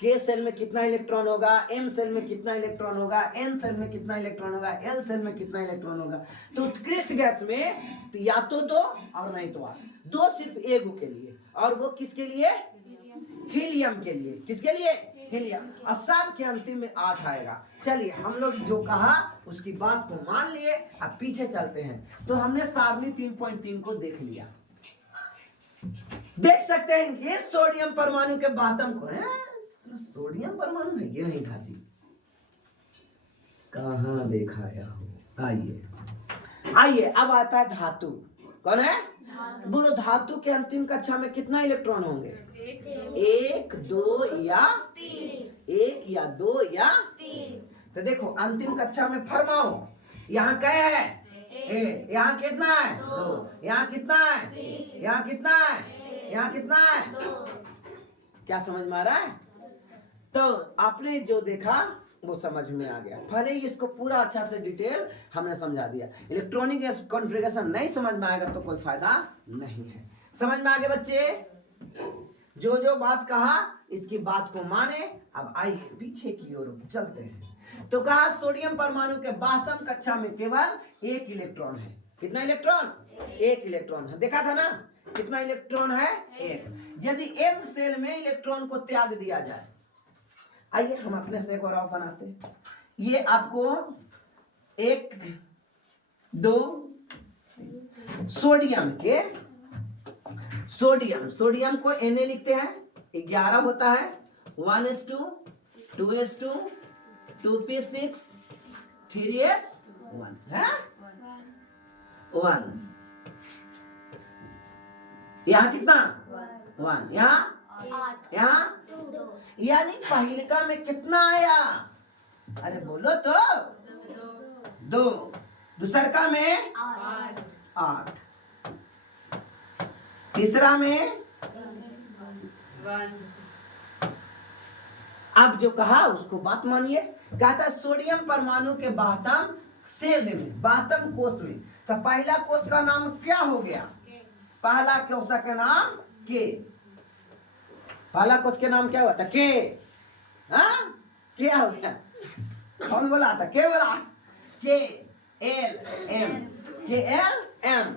के सेल में कितना इलेक्ट्रॉन होगा, एम सेल में कितना इलेक्ट्रॉन होगा, एन सेल में कितना इलेक्ट्रॉन होगा, एल सेल में कितना इलेक्ट्रॉन होगा। तो उत्कृष्ट गैस में तो या तो 2 और नहीं तो 8। 2 सिर्फ एगो के लिए, और वो किसके लिए? हीलियम के लिए। किसके लिए? हीलियम। और सब के अंतिम में 8 आएगा। चलिए हम लोग जो कहा उसकी बात को मान लिए, अब पीछे चलते हैं। तो हमने सारणी 3.3 को देख लिया। देख सकते हैं ये सोडियम परमाणु के बातम को है, सोडियम परमाणु है ये नहीं था जी, कहाँ दिखाया हो। आइए अब आता है धातु। कौन है? बोलो धातु के अंतिम कक्षा में कितना इलेक्ट्रॉन होंगे? 1, 2 या 3। 1 या 2 या 3। तो देखो अंतिम कक्षा में फरमाओ, यहाँ क्या है? यहाँ कितना है? 2। यहाँ कितना है? 3। यहाँ कितना है? यहाँ कितना है? 2। क्या समझ में आ रहा है? तो आपने जो देखा वो समझ में आ गया। भले ही इसको पूरा अच्छा से डिटेल हमने समझा दिया। इलेक्ट्रॉनिक कॉन्फ़िगरेशन नहीं समझ में आएगा तो कोई फायदा नहीं है। समझ में आ गए बच्चे? जो जो बात कहा इसकी बात को माने। अब आइए पीछे की ओर चलते हैं। तो कहा सोडियम परमाणु के बातम कक्षा में केवल 1 इलेक्ट्रॉन है। कितना इलेक्ट्रॉन? 1 इलेक्ट्रॉन है। देखा था ना कितना इलेक्ट्रॉन है? 1। यदि एम सेल में इलेक्ट्रॉन को त्याग दिया जाए, आइए हम अपने से एक और बनाते हैं। ये आपको 1, 2 सोडियम को Na लिखते हैं, 11 होता है। 1s2 2s2 2p6 3s1 है 1। यहाँ कितना? 1। यहाँ यानी पहिलका में कितना आया? अरे बोलो तो 2। दूसरका में 8। तीसरा में 1। अब जो कहा उसको बात मानिए। कहता सोडियम परमाणु के बातम सेल में, बातम कोष में। तो पहला कोष का नाम क्या हो गया? पहला कोष का नाम के। पहला कोष के नाम क्या हुआ था? के। हाँ क्या हो गया? कौन बोला था? के बोला? के एल एम।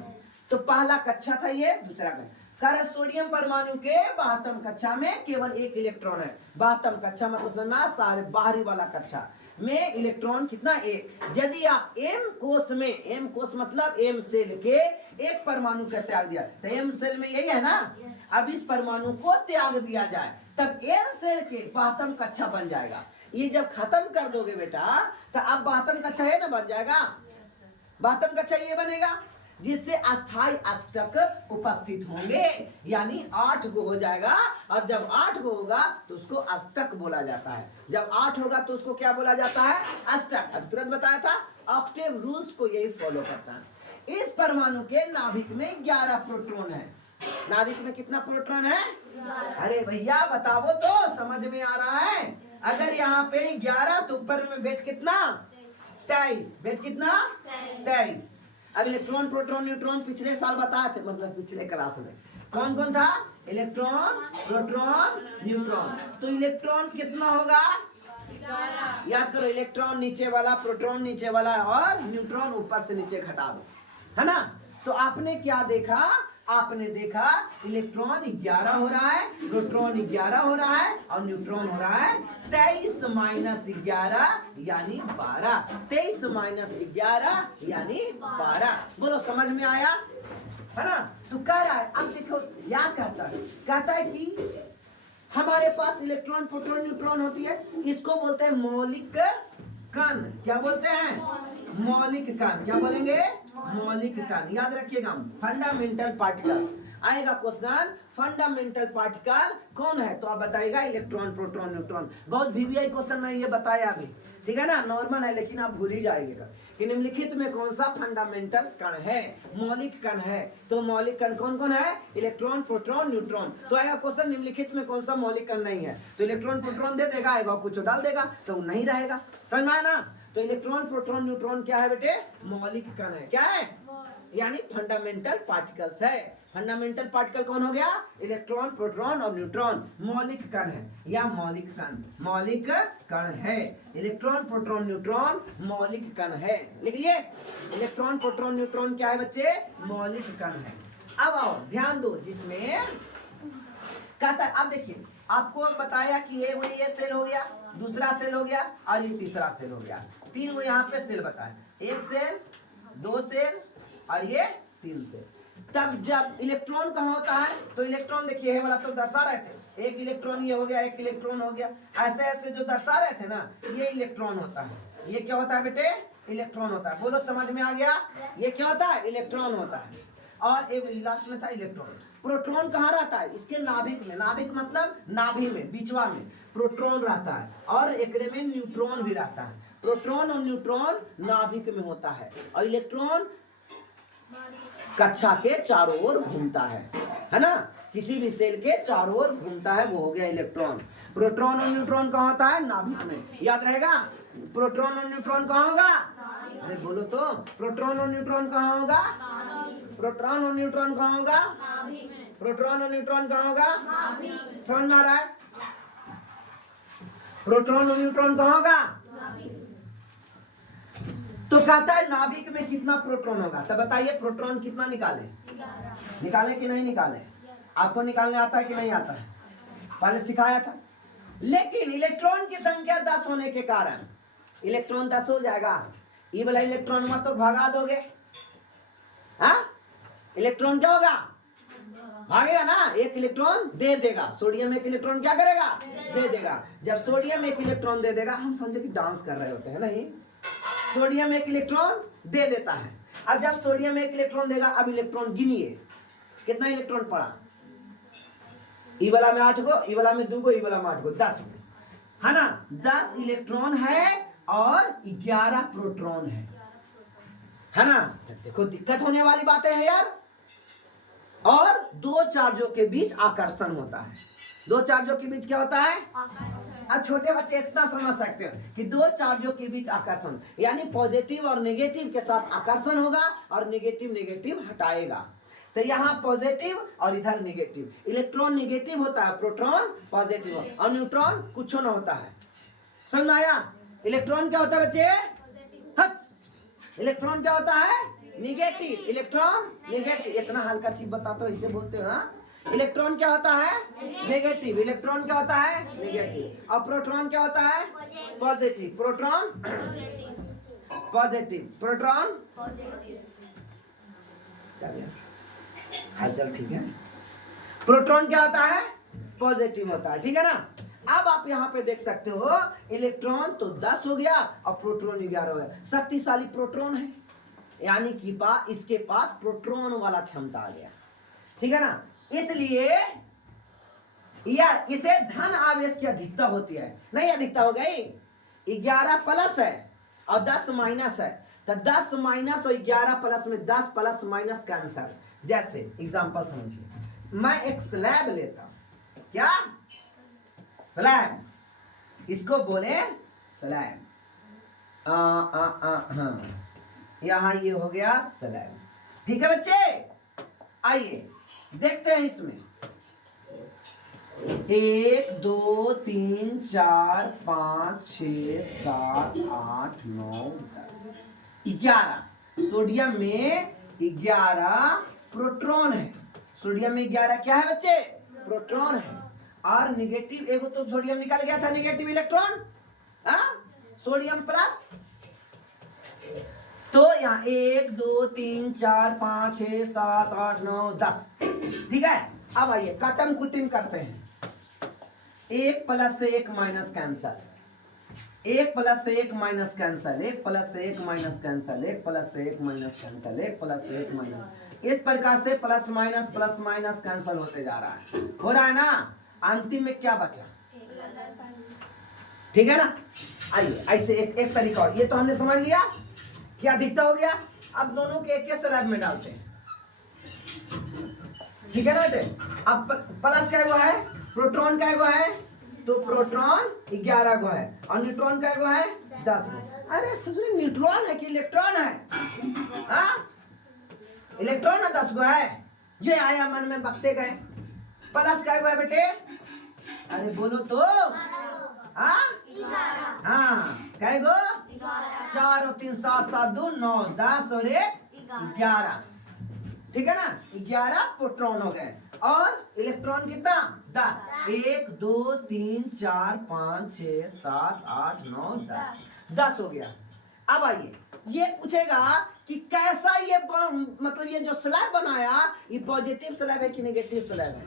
तो पहला कक्षा था ये। दूसरा कक्षा सोडियम परमाणु के बातम कक्षा में केवल 1 इलेक्ट्रॉन है। बातम कक्षा मतलब समझना सारे बाहरी वाला कक्षा में इलेक्ट्रॉन कितना? 1। यदि आप एम कोष में, एम कोष मतलब एम सेल के 1 परमाणु का त्याग दिया, तो एम सेल में यही है ना। अब इस परमाणु को त्याग दिया जाए तब एन सेल के बातम कक्षा बन जाएगा। ये जब खत्म कर दोगे बेटा तो अब बातम कक्षा है ना बन जाएगा। बातम कक्षा ये बनेगा जिससे अस्थाई अष्टक उपस्थित होंगे, यानी 8 गो हो जाएगा। और जब 8 गो होगा तो उसको अष्टक बोला जाता है। जब 8 होगा तो उसको क्या बोला जाता है? अष्टक। अब तुरंत बताया था, ऑक्टेव रूल्स को यही फॉलो करता है। इस परमाणु के नाभिक में 11 प्रोटॉन है। नाभिक में कितना प्रोटॉन है? अरे भैया बताओ तो समझ में आ रहा है। अगर यहाँ पे 11 तो ऊपर में वेट कितना? 23। वेट कितना? 23। अब इलेक्ट्रॉन प्रोटॉन न्यूट्रॉन पिछले साल बताए थे, मतलब पिछले क्लास में कौन कौन था? Electron proton neutron. तो इलेक्ट्रॉन कितना होगा? याद करो, इलेक्ट्रॉन नीचे वाला, प्रोटॉन नीचे वाला और न्यूट्रॉन ऊपर से नीचे घटा दो, है ना। तो आपने क्या देखा? आपने देखा इलेक्ट्रॉन 11 हो रहा है, प्रोटॉन 11 हो रहा है और न्यूट्रॉन हो रहा है 23 माइनस 11 यानी 12। 23 माइनस 11 यानी 12। बोलो समझ में आया? है ना। तो कह रहा है, अब देखो क्या कहता है कि हमारे पास इलेक्ट्रॉन प्रोटॉन न्यूट्रॉन होती है, इसको बोलते हैं मौलिक कण। क्या बोलते हैं? मौलिक कण। क्या बोलेंगे? मौलिक कण। याद रखिएगा, फंडामेंटल पार्टिकल। आएगा क्वेश्चन फंडामेंटल पार्टिकल कौन है, तो आप बताइएगा इलेक्ट्रॉन, प्रोटॉन, न्यूट्रॉन। बहुत वीवीआई क्वेश्चन में ये बताया अभी, ठीक है ना, नॉर्मल है लेकिन आप भूल ही जाइएगा कि निम्नलिखित में कौन सा फंडामेंटल कण है, मौलिक कण है। तो मौलिक कण कौन कौन है, इलेक्ट्रॉन, प्रोटॉन, न्यूट्रॉन। तो आएगा क्वेश्चन निम्नलिखित में कौन सा मौलिक कण नहीं है, तो इलेक्ट्रॉन प्रोटॉन दे देगा, आएगा कुछ डाल देगा तो नहीं रहेगा, समझ में आया ना। तो इलेक्ट्रॉन, प्रोटॉन, न्यूट्रॉन क्या है बेटे, मौलिक कण है। क्या है, यानी फंडामेंटल पार्टिकल्स है। फंडामेंटल पार्टिकल कौन हो गया, इलेक्ट्रॉन, प्रोटॉन और न्यूट्रॉन, मौलिक कण है या मौलिक कण, मौलिक कण है। इलेक्ट्रॉन, प्रोटॉन, न्यूट्रॉन मौलिक कण है, लिखिए इलेक्ट्रॉन, प्रोटॉन, न्यूट्रॉन क्या है बच्चे, मौलिक कण है। अब आओ ध्यान दो, जिसमें कहता है, अब देखिए आपको बताया कि ये सेल हो गया, दूसरा सेल हो गया और ये तीसरा सेल हो गया, तीन वो यहाँ पे सेल बताए, एक सेल, दो सेल और ये तीन सेल। तब जब इलेक्ट्रॉन कहाँ होता है, तो इलेक्ट्रॉन देखिए वाला तो दर्शा रहे थे, एक इलेक्ट्रॉन ये हो गया, एक इलेक्ट्रॉन हो गया, ऐसे ऐसे जो दर्शा रहे थे ना, ये इलेक्ट्रॉन होता है। ये क्या होता है बेटे, इलेक्ट्रॉन होता है। बोलो समझ में आ गया, ये क्या होता है, इलेक्ट्रॉन होता है। और एक लास्ट में था इलेक्ट्रॉन। प्रोटॉन कहाँ रहता है, इसके नाभिक में, नाभिक मतलब नाभि में, बीचवा में प्रोटॉन रहता है, और एक में न्यूट्रॉन भी रहता है। प्रोटॉन और न्यूट्रॉन नाभिक में होता है, और इलेक्ट्रॉन कक्षा के चारों ओर घूमता है ना, किसी भी सेल के चारों ओर घूमता है, वो हो गया इलेक्ट्रॉन। प्रोटॉन और न्यूट्रॉन कहाँ होता है, नाभिक में, याद रहेगा। प्रोटॉन और न्यूट्रॉन कहाँ होगा, अरे बोलो तो, प्रोटॉन और न्यूट्रॉन कहाँ होगा, प्रोटॉन और न्यूट्रॉन कहाँ होगा, प्रोटॉन और न्यूट्रॉन कहाँ होगा, समझ में आ रहा है, प्रोटॉन और न्यूट्रॉन कहाँ होगा। तो कहता है नाभिक में कितना प्रोटॉन होगा, तो बताइए प्रोटॉन कितना निकाले, निकाले कि नहीं निकाले, आपको निकालने आता है कि नहीं आता है, पहले सिखाया था। लेकिन इलेक्ट्रॉन की संख्या 10 होने के कारण इलेक्ट्रॉन 10 हो जाएगा, ये वाला इलेक्ट्रॉन मत तो भगा दोगे, हाँ इलेक्ट्रॉन क्या होगा, भागेगा ना, एक इलेक्ट्रॉन दे देगा। सोडियम एक इलेक्ट्रॉन क्या करेगा, दे देगा। जब सोडियम एक इलेक्ट्रॉन दे देगा, हम समझे कि डांस कर रहे होते हैं, नहीं, सोडियम एक इलेक्ट्रॉन दे देता है। अब जब सोडियम एक इलेक्ट्रॉन देगा, अब इलेक्ट्रॉन गिनिए कितना इलेक्ट्रॉन पड़ा, ई वाला में 8 गो, ई वाला में 2 गो, ई वाला में 8 गो, 10 है ना, 10 इलेक्ट्रॉन है और 11 प्रोटॉन है ना। देखो दिक्कत होने वाली बातें हैं यार। और दो चार्जों के बीच आकर्षण होता है, दो चार्जों के बीच क्या होता है, अब छोटे बच्चे इतना समझ सकते हैं कि दो चार्जों के बीच आकर्षण, यानी पॉजिटिव और नेगेटिव के साथ आकर्षण होगा और नेगेटिव नेगेटिव हटाएगा। तो यहाँ पॉजिटिव और इधर नेगेटिव, इलेक्ट्रॉन नेगेटिव होता है, प्रोटॉन पॉजिटिव और न्यूट्रॉन कुछ ना होता है, समझ में आया। इलेक्ट्रॉन क्या होता है बच्चे, इलेक्ट्रॉन क्या होता है, नेगेटिव, इलेक्ट्रॉन नेगेटिव, इतना हल्का चीज बताते हो इसे बोलते हो, हाँ। इलेक्ट्रॉन क्या होता है, नेगेटिव, इलेक्ट्रॉन क्या होता है, नेगेटिव, और प्रोटॉन क्या होता है, पॉजिटिव, प्रोटॉन पॉजिटिव, प्रोटॉन चल ठीक है, प्रोटॉन क्या होता है, पॉजिटिव होता है, ठीक है ना। अब आप यहाँ पे देख सकते हो इलेक्ट्रॉन तो 10 हो गया और प्रोटॉन 11 हो गया, शक्तिशाली प्रोटॉन है, यानी कि इसके पास प्रोटॉन वाला क्षमता आ गया, ठीक है ना। इसलिए या इसे धन आवेश की अधिकता होती है, नहीं अधिकता हो गई, 11 प्लस है और 10 माइनस है, तो 10 माइनस और 11 प्लस में 10 प्लस माइनस का आंसर। जैसे एग्जांपल समझिए, मैं एक स्लैब लेता हूं, क्या स्लैब, इसको बोले स्लैब, हाँ यहाँ ये हो गया स्लैब, ठीक है बच्चे। आइए देखते हैं इसमें 1 2 3 4 5 6 7 8 9 10 11, सोडियम में 11 प्रोटॉन है, सोडियम में 11 क्या है बच्चे, प्रोटॉन है, और निगेटिव एगो तो सोडियम निकल गया था, नेगेटिव इलेक्ट्रॉन, सोडियम प्लस। तो यहाँ 1 2 3 4 5 6 7 8 9 10, ठीक है। अब आइए काटम कुटिम करते हैं, 1 प्लस से 1 माइनस कैंसल, 1 प्लस से 1 माइनस कैंसल, 1 प्लस से 1 माइनस कैंसल, 1 प्लस से 1 माइनस कैंसल, 1 प्लस से 1 माइनस, इस प्रकार से प्लस माइनस कैंसल होते जा रहा है, हो रहा है ना। अंतिम में क्या बचा, ठीक है ना। आइए ऐसे एक तरीका और, ये तो हमने समझ लिया क्या दिखता हो गया। अब दोनों के एक स्लैब में डालते हैं, ठीक है ना बेटे। अब प्लस का एगो है, प्रोटॉन का एगो है, तो प्रोटॉन 11 गो है और न्यूट्रॉन का एगो है 10 गो। अरे ससुर न्यूट्रॉन है कि इलेक्ट्रॉन है, हाँ इलेक्ट्रॉन 10 गो है। जे आया मन में बकते गए। प्लस का एगो है बेटे, अरे बोलो तो, हाँ कै गो, 4 और 3 7 7 2 9 10 और 1 11, ठीक है ना। 11 प्रोटॉन हो गए और इलेक्ट्रॉन कितना 10। 1 2 3 4 5 6 7 8 9 10 हो गया। अब आइए ये पूछेगा कि कैसा ये मतलब ये जो स्लैब बनाया ये पॉजिटिव स्लैब है कि नेगेटिव स्लैब है,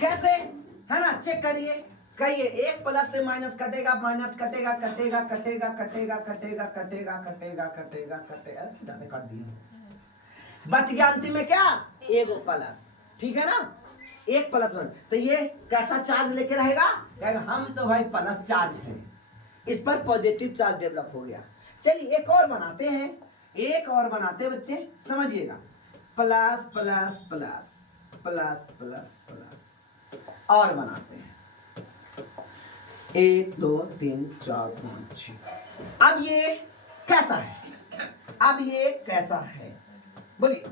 कैसे है ना, चेक करिए। कहिए एक प्लस से माइनस कटेगा, माइनस कटेगा कटेगा कटेगा कटेगा कटेगा कटेगा कटेगा कटेगा कटेगा, ज्यादा काट दिया, बच गया अंतिम में क्या, एक प्लस, ठीक है ना। एक प्लस वन, तो ये कैसा चार्ज लेके रहेगा, कहेगा हम तो भाई प्लस चार्ज है, इस पर पॉजिटिव चार्ज डेवलप हो गया। चलिए एक और बनाते हैं, एक और बनाते हैं बच्चे, समझिएगा। Plus plus plus plus plus plus और बनाते हैं 1 2 3 4 5 6। अब ये कैसा है, अब ये कैसा है बोलिए।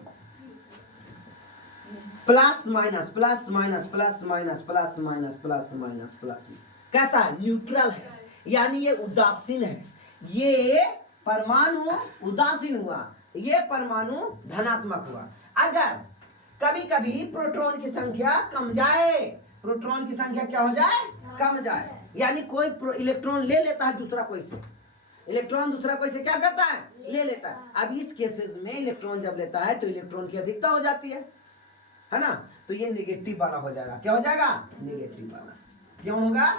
Plus minus plus minus plus minus plus minus plus minus plus, कैसा है, न्यूट्रल है, यानी ये उदासीन है। ये परमाणु उदासीन हुआ, ये परमाणु धनात्मक हुआ। अगर कभी कभी प्रोटॉन की संख्या कम जाए, प्रोटॉन की संख्या क्या हो जाए, कम जाए, यानी कोई इलेक्ट्रॉन ले लेता है दूसरा कोई से, इलेक्ट्रॉन दूसरा कोई से क्या करता है, ले लेता है। अब इस केसेस में इलेक्ट्रॉन जब लेता है तो इलेक्ट्रॉन की अधिकता हो जाती है ना, तो ये नेगेटिव वाला हो जाएगा। क्या हो जाएगा, नेगेटिव वाला। क्यों होगा,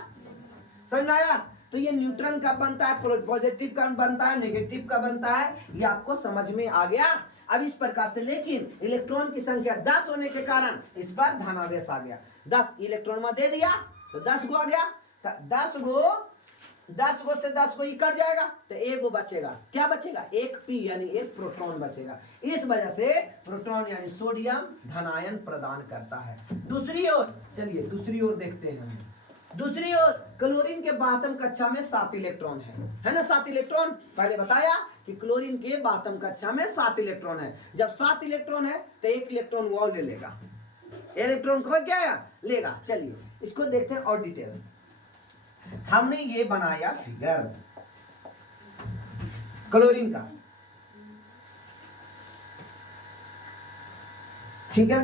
समझ में आया। तो ये न्यूट्रल का बनता है, पॉजिटिव का बनता है, नेगेटिव का बनता है, ये आपको समझ में आ गया। अब इस प्रकार से, लेकिन इलेक्ट्रॉन की संख्या 10 होने के कारण इस पर धनावेश आ गया। 10 इलेक्ट्रॉन में दे दिया तो 10 गो आ गया, तो 10 गो से 10 गो कट जाएगा तो एक गो बचेगा। क्या बचेगा, एक पी यानी एक प्रोटॉन बचेगा। इस वजह से प्रोटॉन यानी सोडियम धनायन प्रदान करता है। दूसरी ओर चलिए, दूसरी ओर देखते हैं। दूसरी ओर क्लोरीन के 12वीं कक्षा में 7 इलेक्ट्रॉन है ना, 7 इलेक्ट्रॉन। पहले बताया कि क्लोरीन के 12वीं कक्षा में 7 इलेक्ट्रॉन है। जब 7 इलेक्ट्रॉन है तो एक इलेक्ट्रॉन वो ले लेगा, इलेक्ट्रॉन को क्या लेगा। चलिए इसको देखते हैं और डिटेल्स। हमने ये बनाया फिगर क्लोरीन का, ठीक है।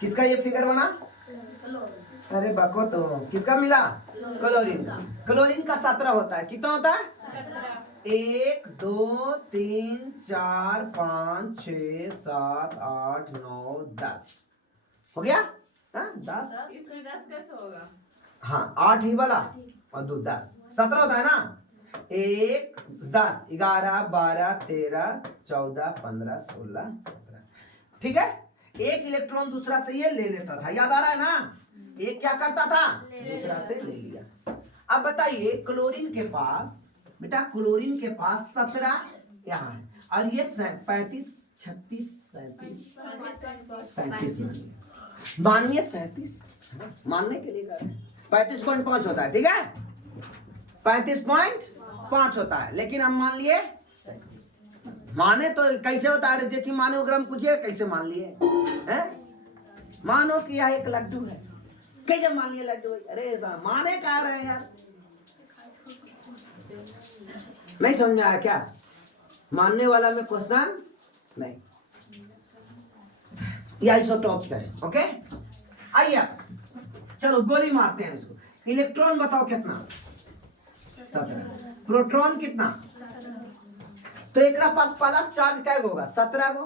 किसका ये फिगर बना, अरे बको तो किसका मिला, क्लोरीन का। क्लोरीन का 17 होता है, कितना होता है, 1 2 3 4 5 6 7 8 9 10 हो गया। 10 इसमें 10 कैसे होगा, हाँ 8 ही वाला और 2 10, 17 होता है ना। 1 10 11 12 13 14 15 16 17, ठीक है। एक इलेक्ट्रॉन दूसरा से ये ले लेता था, याद आ रहा है ना। एक क्या करता था, दूसरा से ले लिया। अब बताइए क्लोरीन के पास, बेटा क्लोरीन के पास 17 यहाँ है और ये 35 36 37 मानिए 37, मानने के लिए 35.5 होता है, ठीक है। 35.5 होता है, लेकिन हम मान लिए, माने तो कैसे होता है, जैसे मानो अगर हम पूछे कैसे मान लिए हैं। मानो कि यह एक लड्डू है, कैसे मान लिए लड्डू है, अरे माने कह रहे हैं यार, नहीं समझ में आया क्या, मानने वाला में क्वेश्चन नहीं, ये आइसोटॉप्स है। ओके आइए चलो गोली मारते हैं इसको। इलेक्ट्रॉन बताओ कितना, 17, प्रोटॉन कितना, तो एक पास प्लस चार्ज क्या होगा, 17 गो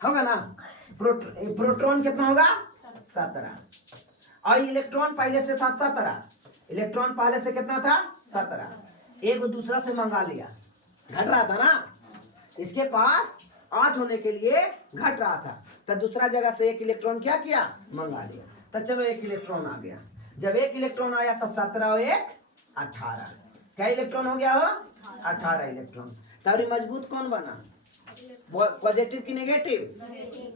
होगा ना। प्रोटॉन कितना होगा, 17, और इलेक्ट्रॉन पहले से था 17, इलेक्ट्रॉन पहले से कितना था, 17, एक दूसरा से मंगा लिया, घट रहा था ना, इसके पास 8 होने के लिए घट रहा था, तो दूसरा जगह से एक इलेक्ट्रॉन क्या किया, मंगा लिया। तो चलो एक इलेक्ट्रॉन आ गया। जब एक इलेक्ट्रॉन आया तो 17 और 1 18, क्या इलेक्ट्रॉन हो गया हो, 18 इलेक्ट्रॉन। तभी मजबूत कौन बना, पॉजिटिव की नेगेटिव,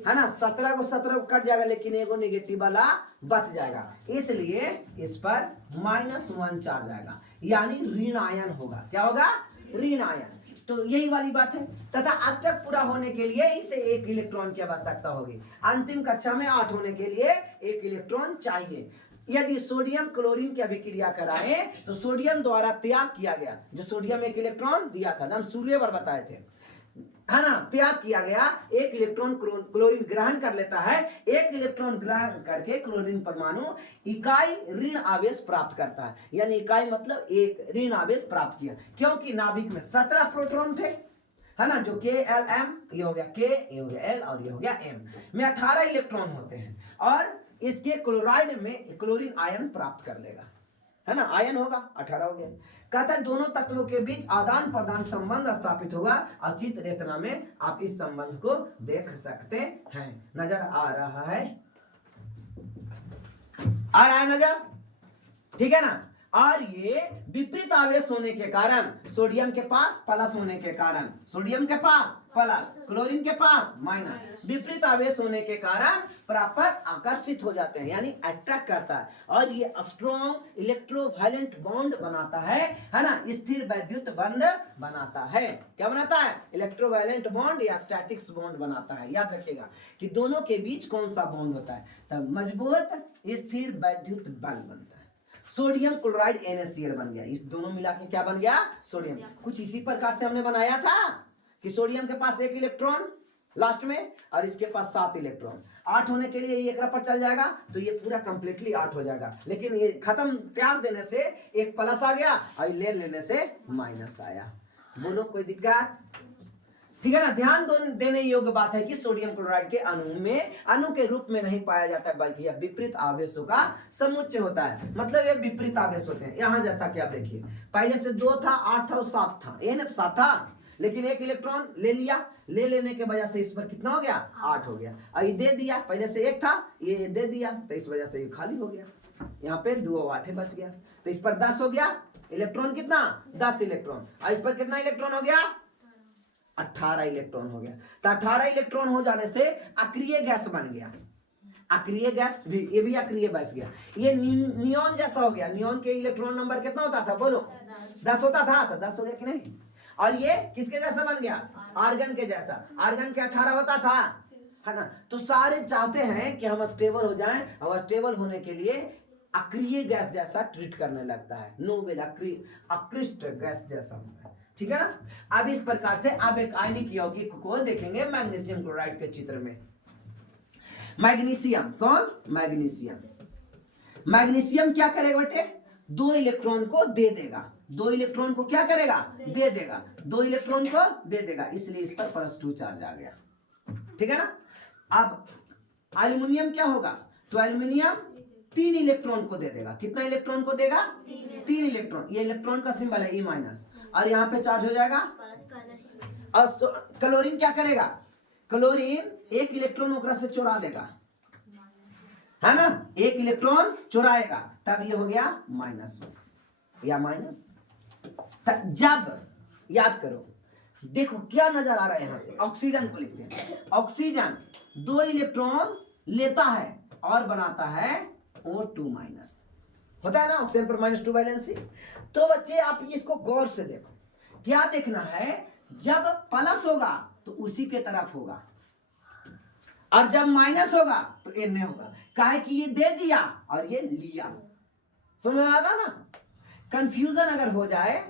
है ना। 17 को 17 कट जाएगा, लेकिन एगो नेगेटिव वाला बच जाएगा, इसलिए इस पर -1 चार्ज आएगा, यानी ऋण आयन होगा। क्या होगा, ऋण आयन। तो यही वाली बात है। तथा अष्टक पूरा होने के लिए इसे एक इलेक्ट्रॉन की आवश्यकता होगी। अंतिम कक्षा में 8 होने के लिए एक इलेक्ट्रॉन चाहिए। यदि सोडियम क्लोरीन की अभिक्रिया कराएं तो सोडियम द्वारा त्याग किया गया, जो सोडियम एक इलेक्ट्रॉन दिया था, हम सूर्य पर बताए थे, है ना, त्याग किया गया, एक इलेक्ट्रॉन क्लोरीन ग्रहण कर लेता है। एक इलेक्ट्रॉन ग्रहण करके क्लोरीन परमाणु इकाई ऋण आवेश प्राप्त करता है, यानी इकाई मतलब एक ऋण आवेश प्राप्त किया, क्योंकि नाभिक में 17 प्रोटॉन थे, है ना, जो KLM, ये हो गया K, ये हो गया L और ये हो गया M में 18 इलेक्ट्रॉन होते हैं, और इसके क्लोराइड में क्लोरीन आयन प्राप्त कर लेगा, है ना, आयन होगा, 18 हो गया। कहता है दोनों तत्वों के बीच आदान प्रदान संबंध स्थापित होगा, और चित्र रेतना में आप इस संबंध को देख सकते हैं। नजर आ रहा है, आ रहा है नजर, ठीक है ना। और ये विपरीत आवेश होने के कारण, सोडियम के पास प्लस होने के कारण, सोडियम के पास प्लस, क्लोरीन के पास माइनस, विपरीत आवेश होने के कारण परस्पर आकर्षित हो जाते हैं, यानी अट्रैक्ट करता है, और ये स्ट्रॉन्ग इलेक्ट्रोवायलेंट बॉन्ड बनाता है ना, स्थिर वैद्युत बंध बनाता है। क्या बनाता है, इलेक्ट्रोवायलेंट बॉन्ड या स्टैटिक्स बॉन्ड बनाता है। याद रखिएगा कि दोनों के बीच कौन सा बॉन्ड होता है, तब मजबूत स्थिर वैद्युत बल बनता है। सोडियम क्लोराइड NaCl बन गया, इस दोनों मिला के क्या बन गया, सोडियम। कुछ इसी प्रकार से हमने बनाया था कि सोडियम के पास एक इलेक्ट्रॉन लास्ट में, और इसके पास 7 इलेक्ट्रॉन। 8 होने के लिए एक पर चल जाएगा, तो ये पूरा कंप्लीटली 8 हो जाएगा, लेकिन ये खत्म त्याग देने से एक प्लस आ गया, और ले लेने से माइनस आया। बोलो कोई दिक्कत, ठीक है ना। ध्यान देने योग्य बात है कि सोडियम क्लोराइड के अणु के रूप में नहीं पाया जाता है, बल्कि यह विपरीत आवेशों का समुच्चय होता है। मतलब ये विपरीत आवेश होते हैं। यहाँ जैसा कि आप देखिए, पहले से 2 था, 8 था और 7 था, ये 7 था, लेकिन एक इलेक्ट्रॉन ले लिया, ले लेने के वजह से इस पर कितना हो गया, 8 हो गया। और ये दे दिया, पहले से 1 था, ये दे दिया, तो इस वजह से ये खाली हो गया, यहाँ पे 2 और 8 बच गया, तो इस पर 10 हो गया इलेक्ट्रॉन, कितना 10 इलेक्ट्रॉन, और इस पर कितना इलेक्ट्रॉन हो गया, 18 इलेक्ट्रॉन हो गया। तो 18 इलेक्ट्रॉन हो जाने से अक्रिय गैस बन गया, अक्रिय गैस भी, ये भी अक्रिय बच गया। ये नियॉन जैसा हो गया। नियॉन के इलेक्ट्रॉन नंबर कितना होता था, बोलो 10 होता था, तो 10 हो गया कि नहीं। और ये किसके जैसा बन गया, आर्गन के जैसा। आर्गन के 18 होता था, है ना। तो सारे चाहते हैं कि हम स्टेबल हो जाएं, और स्टेबल होने के लिए अक्रिय गैस जैसा ट्रीट करने लगता है, नोबेल अक्रिस्ट गैस जैसा होता है, ठीक है ना। अब इस प्रकार से अब एक आयनिक यौगिक को देखेंगे मैग्नीशियम क्लोराइड के चित्र में। मैग्नीशियम, कौन, मैग्नीशियम। मैग्नीशियम क्या करेगा बेटे, 2 इलेक्ट्रॉन को दे देगा, 2 इलेक्ट्रॉन को क्या करेगा, दे देगा, 2 इलेक्ट्रॉन को दे देगा, इसलिए इस पर +2 चार्ज आ गया, ठीक है ना। अब एल्युमिनियम क्या होगा, तो एल्युमिनियम 3 इलेक्ट्रॉन को दे देगा। कितना इलेक्ट्रॉन को देगा, 3 इलेक्ट्रॉन। ये इलेक्ट्रॉन का सिंबल है E-, और यहाँ पे चार्ज हो जाएगा। और क्लोरीन क्या करेगा, क्लोरीन 1 इलेक्ट्रॉन ओकरा से चुरा लेगा, है ना, 1 इलेक्ट्रॉन चुराएगा, तब ये हो गया -1 या माइनस। जब याद करो, देखो क्या नजर आ रहा है, यहां से ऑक्सीजन को लिखते हैं। ऑक्सीजन 2 इलेक्ट्रॉन लेता है और बनाता है O2-, होता है ना, ऑक्सीजन पर -2 वैलेंसी। तो बच्चे आप इसको गौर से देखो, क्या देखना है, जब प्लस होगा तो उसी के तरफ होगा, और जब माइनस होगा तो एन होगा। काहे कि ये दे दिया और ये लिया, समझ आ रहा ना। कंफ्यूजन अगर हो जाए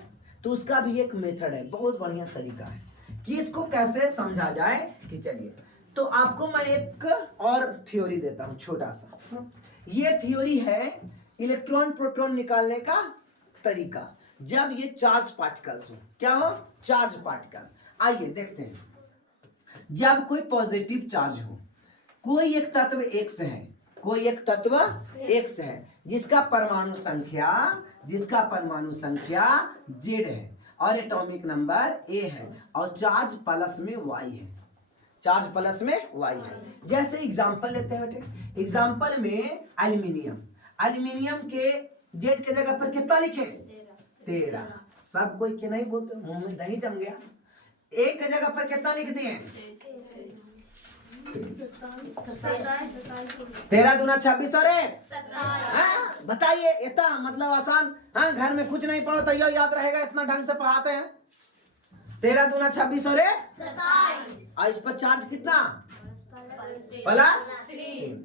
तो उसका भी एक मेथड है, बहुत बढ़िया तरीका है कि इसको कैसे समझा जाए। कि चलिए, तो आपको मैं एक और थ्योरी देता हूं, छोटा सा। ये थ्योरी है इलेक्ट्रॉन प्रोटॉन निकालने का तरीका, जब ये चार्ज पार्टिकल्स हो। क्या हो, चार्ज पार्टिकल। आइए देखते हैं, जब कोई पॉजिटिव चार्ज हो, कोई एक तत्व X है, कोई एक तत्व X है, जिसका परमाणु संख्या Z है, और एटॉमिक नंबर A है, और चार्ज प्लस में Y है। चार्ज प्लस में y है। जैसे एग्जांपल लेते हैं बेटे, एग्जांपल में एल्यूमिनियम, एल्यूमिनियम के जेड के जगह पर कितना लिखे? 13। सब कोई के नहीं बोलते, मुंह में दही जम गया। एक के जगह पर कितना लिख दिए? 13 दूना 26 और 1 बताइए, इतना मतलब आसान? हाँ, घर में कुछ नहीं पढ़ो तो यह याद रहेगा, इतना ढंग से पढ़ाते हैं। 13 दूना 26 और 1 और इस पर चार्ज कितना? प्लस 3,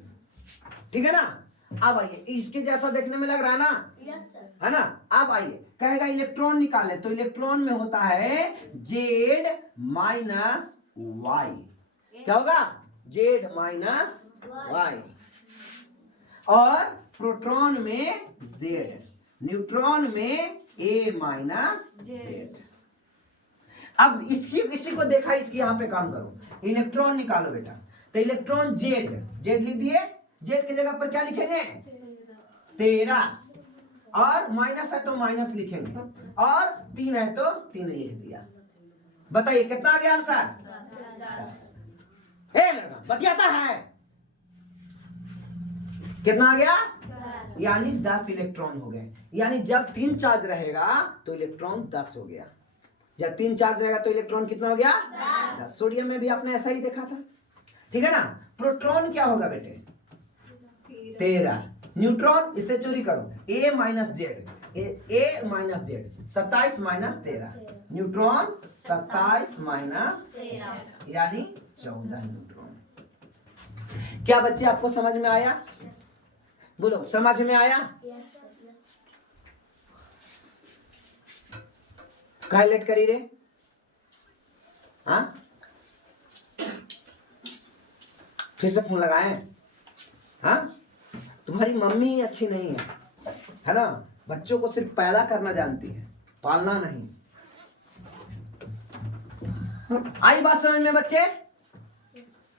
ठीक है ना। अब आइए, इसके जैसा देखने में लग रहा है ना? है ना। अब आइए, कहेगा इलेक्ट्रॉन निकाले, तो इलेक्ट्रॉन में होता है जेड माइनस वाई। क्या होगा? Z minus Y. और प्रोटॉन में जेड, न्यूट्रॉन में ए माइनस जेड। अब इसी को देखा, इसकी यहाँ पे काम करो। इलेक्ट्रॉन निकालो बेटा, तो इलेक्ट्रॉन जेड, जेड लिख दिए। जेड की जगह पर क्या लिखेंगे? 13, और माइनस है तो माइनस लिखेंगे, और 3 है तो 3 लिख दिया। बताइए कितना आ गया आंसर? ए लड़का बतियाता है, कितना आ गया? यानी 10 इलेक्ट्रॉन हो गए। यानी जब 3 चार्ज रहेगा तो इलेक्ट्रॉन 10 हो गया। जब 3 चार्ज रहेगा तो इलेक्ट्रॉन कितना हो गया? 10। सोडियम में भी आपने ऐसा ही देखा था, ठीक है ना। प्रोटॉन क्या होगा बेटे? 13। न्यूट्रॉन, इससे चोरी करो, A minus Z, A minus Z, 27 minus 13, neutron 27 minus 13 यानी 14 न्यूट्रॉन। क्या बच्चे आपको समझ में आया? बोलो, समझ में आया? कहा लेट करी रे? हाँ, फिर से फोन लगाए? हाँ, तुम्हारी मम्मी अच्छी नहीं है ना। बच्चों को सिर्फ पैदा करना जानती है, पालना नहीं। आई बात समझ में बच्चे?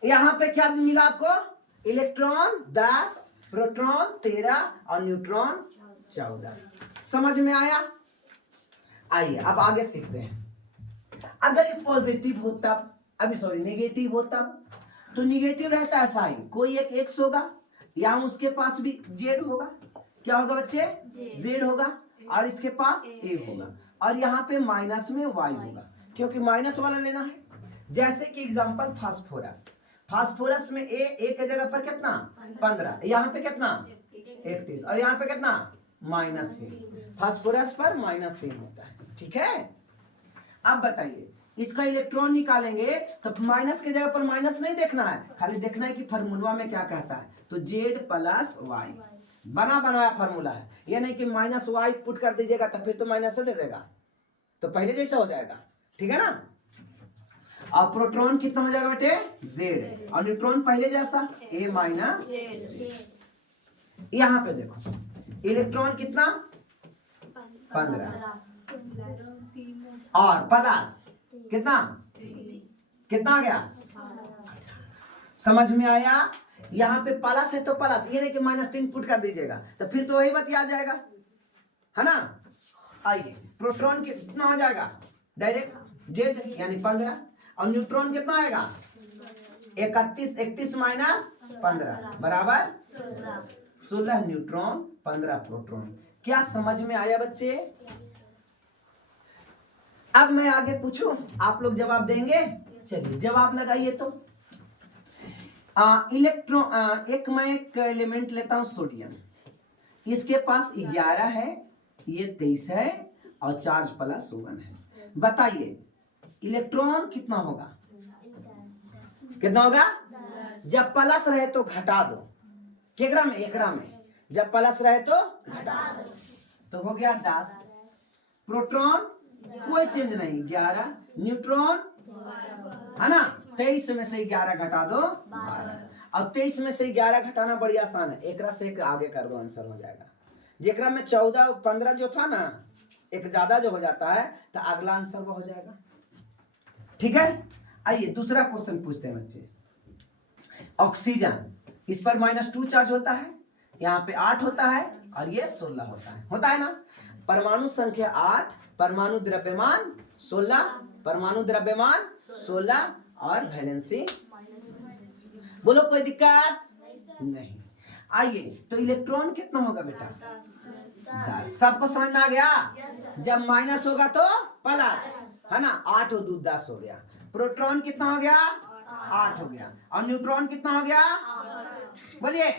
यहाँ पे क्या मिला आपको? इलेक्ट्रॉन 10, प्रोटॉन 13 और न्यूट्रॉन 14। समझ में आया? आइए अब आगे सीखते हैं। अगर ये पॉजिटिव हो तब, अभी सॉरी नेगेटिव हो तब, तो नेगेटिव रहता है साइन, कोई एक एक्स होगा, या उसके पास भी जेड होगा। क्या होगा बच्चे? जेड होगा, और इसके पास ए होगा, और यहाँ पे माइनस में वाई होगा, क्योंकि माइनस वाला लेना है। जैसे कि एग्जांपल फास्फोरस, फास्फोरस में ए के जगह पर कितना? 15, यहाँ पे कितना? 31, और यहाँ पे कितना? -3। फास्फोरस पर -3 होता है, ठीक है। अब बताइए, इसका इलेक्ट्रॉन निकालेंगे तो माइनस के जगह पर माइनस नहीं देखना है, खाली देखना है कि फार्मूला में क्या कहता है। तो जेड प्लस वाई बना बनाया फार्मूला है, ये नहीं कि माइनस वाई पुट कर दीजिएगा तो फिर तो माइनस से दे देगा, तो पहले जैसा हो जाएगा, ठीक है ना। और प्रोटॉन कितना हो जाएगा बेटे? जेड, और न्यूट्रॉन पहले जैसा ए माइनस। यहाँ पे देखो, इलेक्ट्रॉन कितना? 15, और प्लस कितना? कितना आ गया? समझ में आया? यहाँ पे प्लस है तो प्लस, ये नहीं कि -3 पुट कर दीजिएगा तो फिर तो वही बतिया जाएगा, है ना। आइए, प्रोटॉन कितना हो जाएगा? डायरेक्ट जेड यानी 15, और न्यूट्रॉन कितना आएगा? 31 माइनस 15 बराबर 16 न्यूट्रॉन 15 प्रोटॉन। क्या समझ में आया बच्चे? अब मैं आगे पूछूं, आप लोग जवाब देंगे? चलिए जवाब लगाइए। तो एक मैं एक एलिमेंट लेता हूं सोडियम, इसके पास 11 है, ये 23 है, और चार्ज प्लस 1 है। बताइए इलेक्ट्रॉन कितना होगा? कितना होगा? जब प्लस रहे तो घटा दो, केकरा में? एकरा में। जब प्लस रहे तो घटा दो, तो हो गया 10। प्रोटॉन कोई चेंज नहीं, 11। न्यूट्रॉन है ना, 23 में से 11 घटा दो 12, और 23 में से 11 घटाना बड़ी आसान है, एकरा से एक आगे कर दो, आंसर हो जाएगा। जेकरा में 14 15 जो था ना, एक ज्यादा जो हो जाता है तो अगला आंसर वो हो जाएगा, ठीक है। आइए दूसरा क्वेश्चन पूछते हैं बच्चे। ऑक्सीजन, इस पर -2 चार्ज होता है, यहाँ पे 8 होता है, और ये 16 होता है ना। परमाणु संख्या 8, परमाणु द्रव्यमान 16, परमाणु द्रव्यमान 16, और वैलेंसी बोलो कोई दिक्कत नहीं। आइए, तो इलेक्ट्रॉन कितना होगा बेटा? 10। सबको समझ में आ गया? जब माइनस होगा तो प्लस, है ना। 8 और 2 10 हो गया। प्रोटॉन कितना हो गया? 8 हो गया। और न्यूट्रॉन कितना हो गया? बोलिए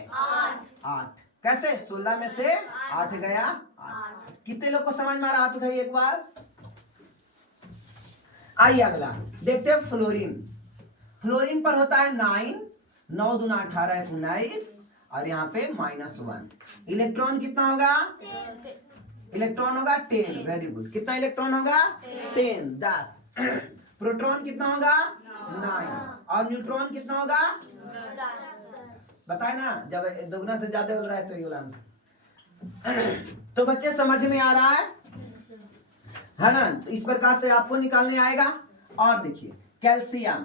8। कैसे? 16 में से 8 गया 8। कितने लोग को समझ में आ रहा? हाथ उठाइए एक बार। आइए अगला देखते हैं, फ्लोरीन। फ्लोरीन पर होता है 9, 9 दूना 18 है 19, और यहाँ पे -1। इलेक्ट्रॉन कितना होगा? इलेक्ट्रॉन होगा 10। Very good. कितना इलेक्ट्रॉन होगा? 10, 10। प्रोटॉन कितना होगा? 9। और न्यूट्रॉन कितना होगा? बताए ना, जब दोगुना से ज्यादा हो रहा है तो ये आंसर। तो बच्चे समझ में आ रहा है ना? इस प्रकार से आपको निकालने आएगा। और देखिए कैल्शियम,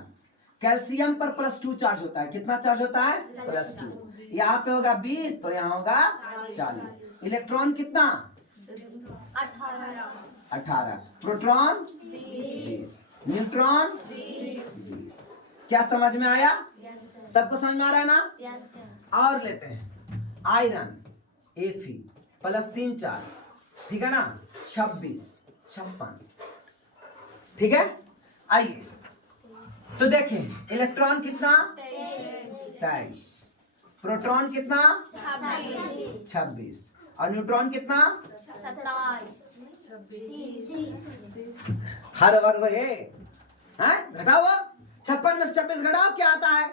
कैल्शियम पर +2 चार्ज होता है। कितना चार्ज होता है? +2। यहाँ पे होगा 20, तो यहाँ होगा 40। इलेक्ट्रॉन कितना? 18। प्रोटॉन 20। न्यूट्रॉन 20। क्या समझ में आया? सबको समझ में आ रहा है ना? और लेते हैं आयरन, Fe +3 चार्ज, ठीक है ना। 26, 56, ठीक है। आइए तो देखें, इलेक्ट्रॉन कितना? 23। प्रोटॉन कितना? 26। और न्यूट्रॉन कितना? 27। हर वर्ग है घटाओ। 56 में से 26 घटाओ, क्या आता है?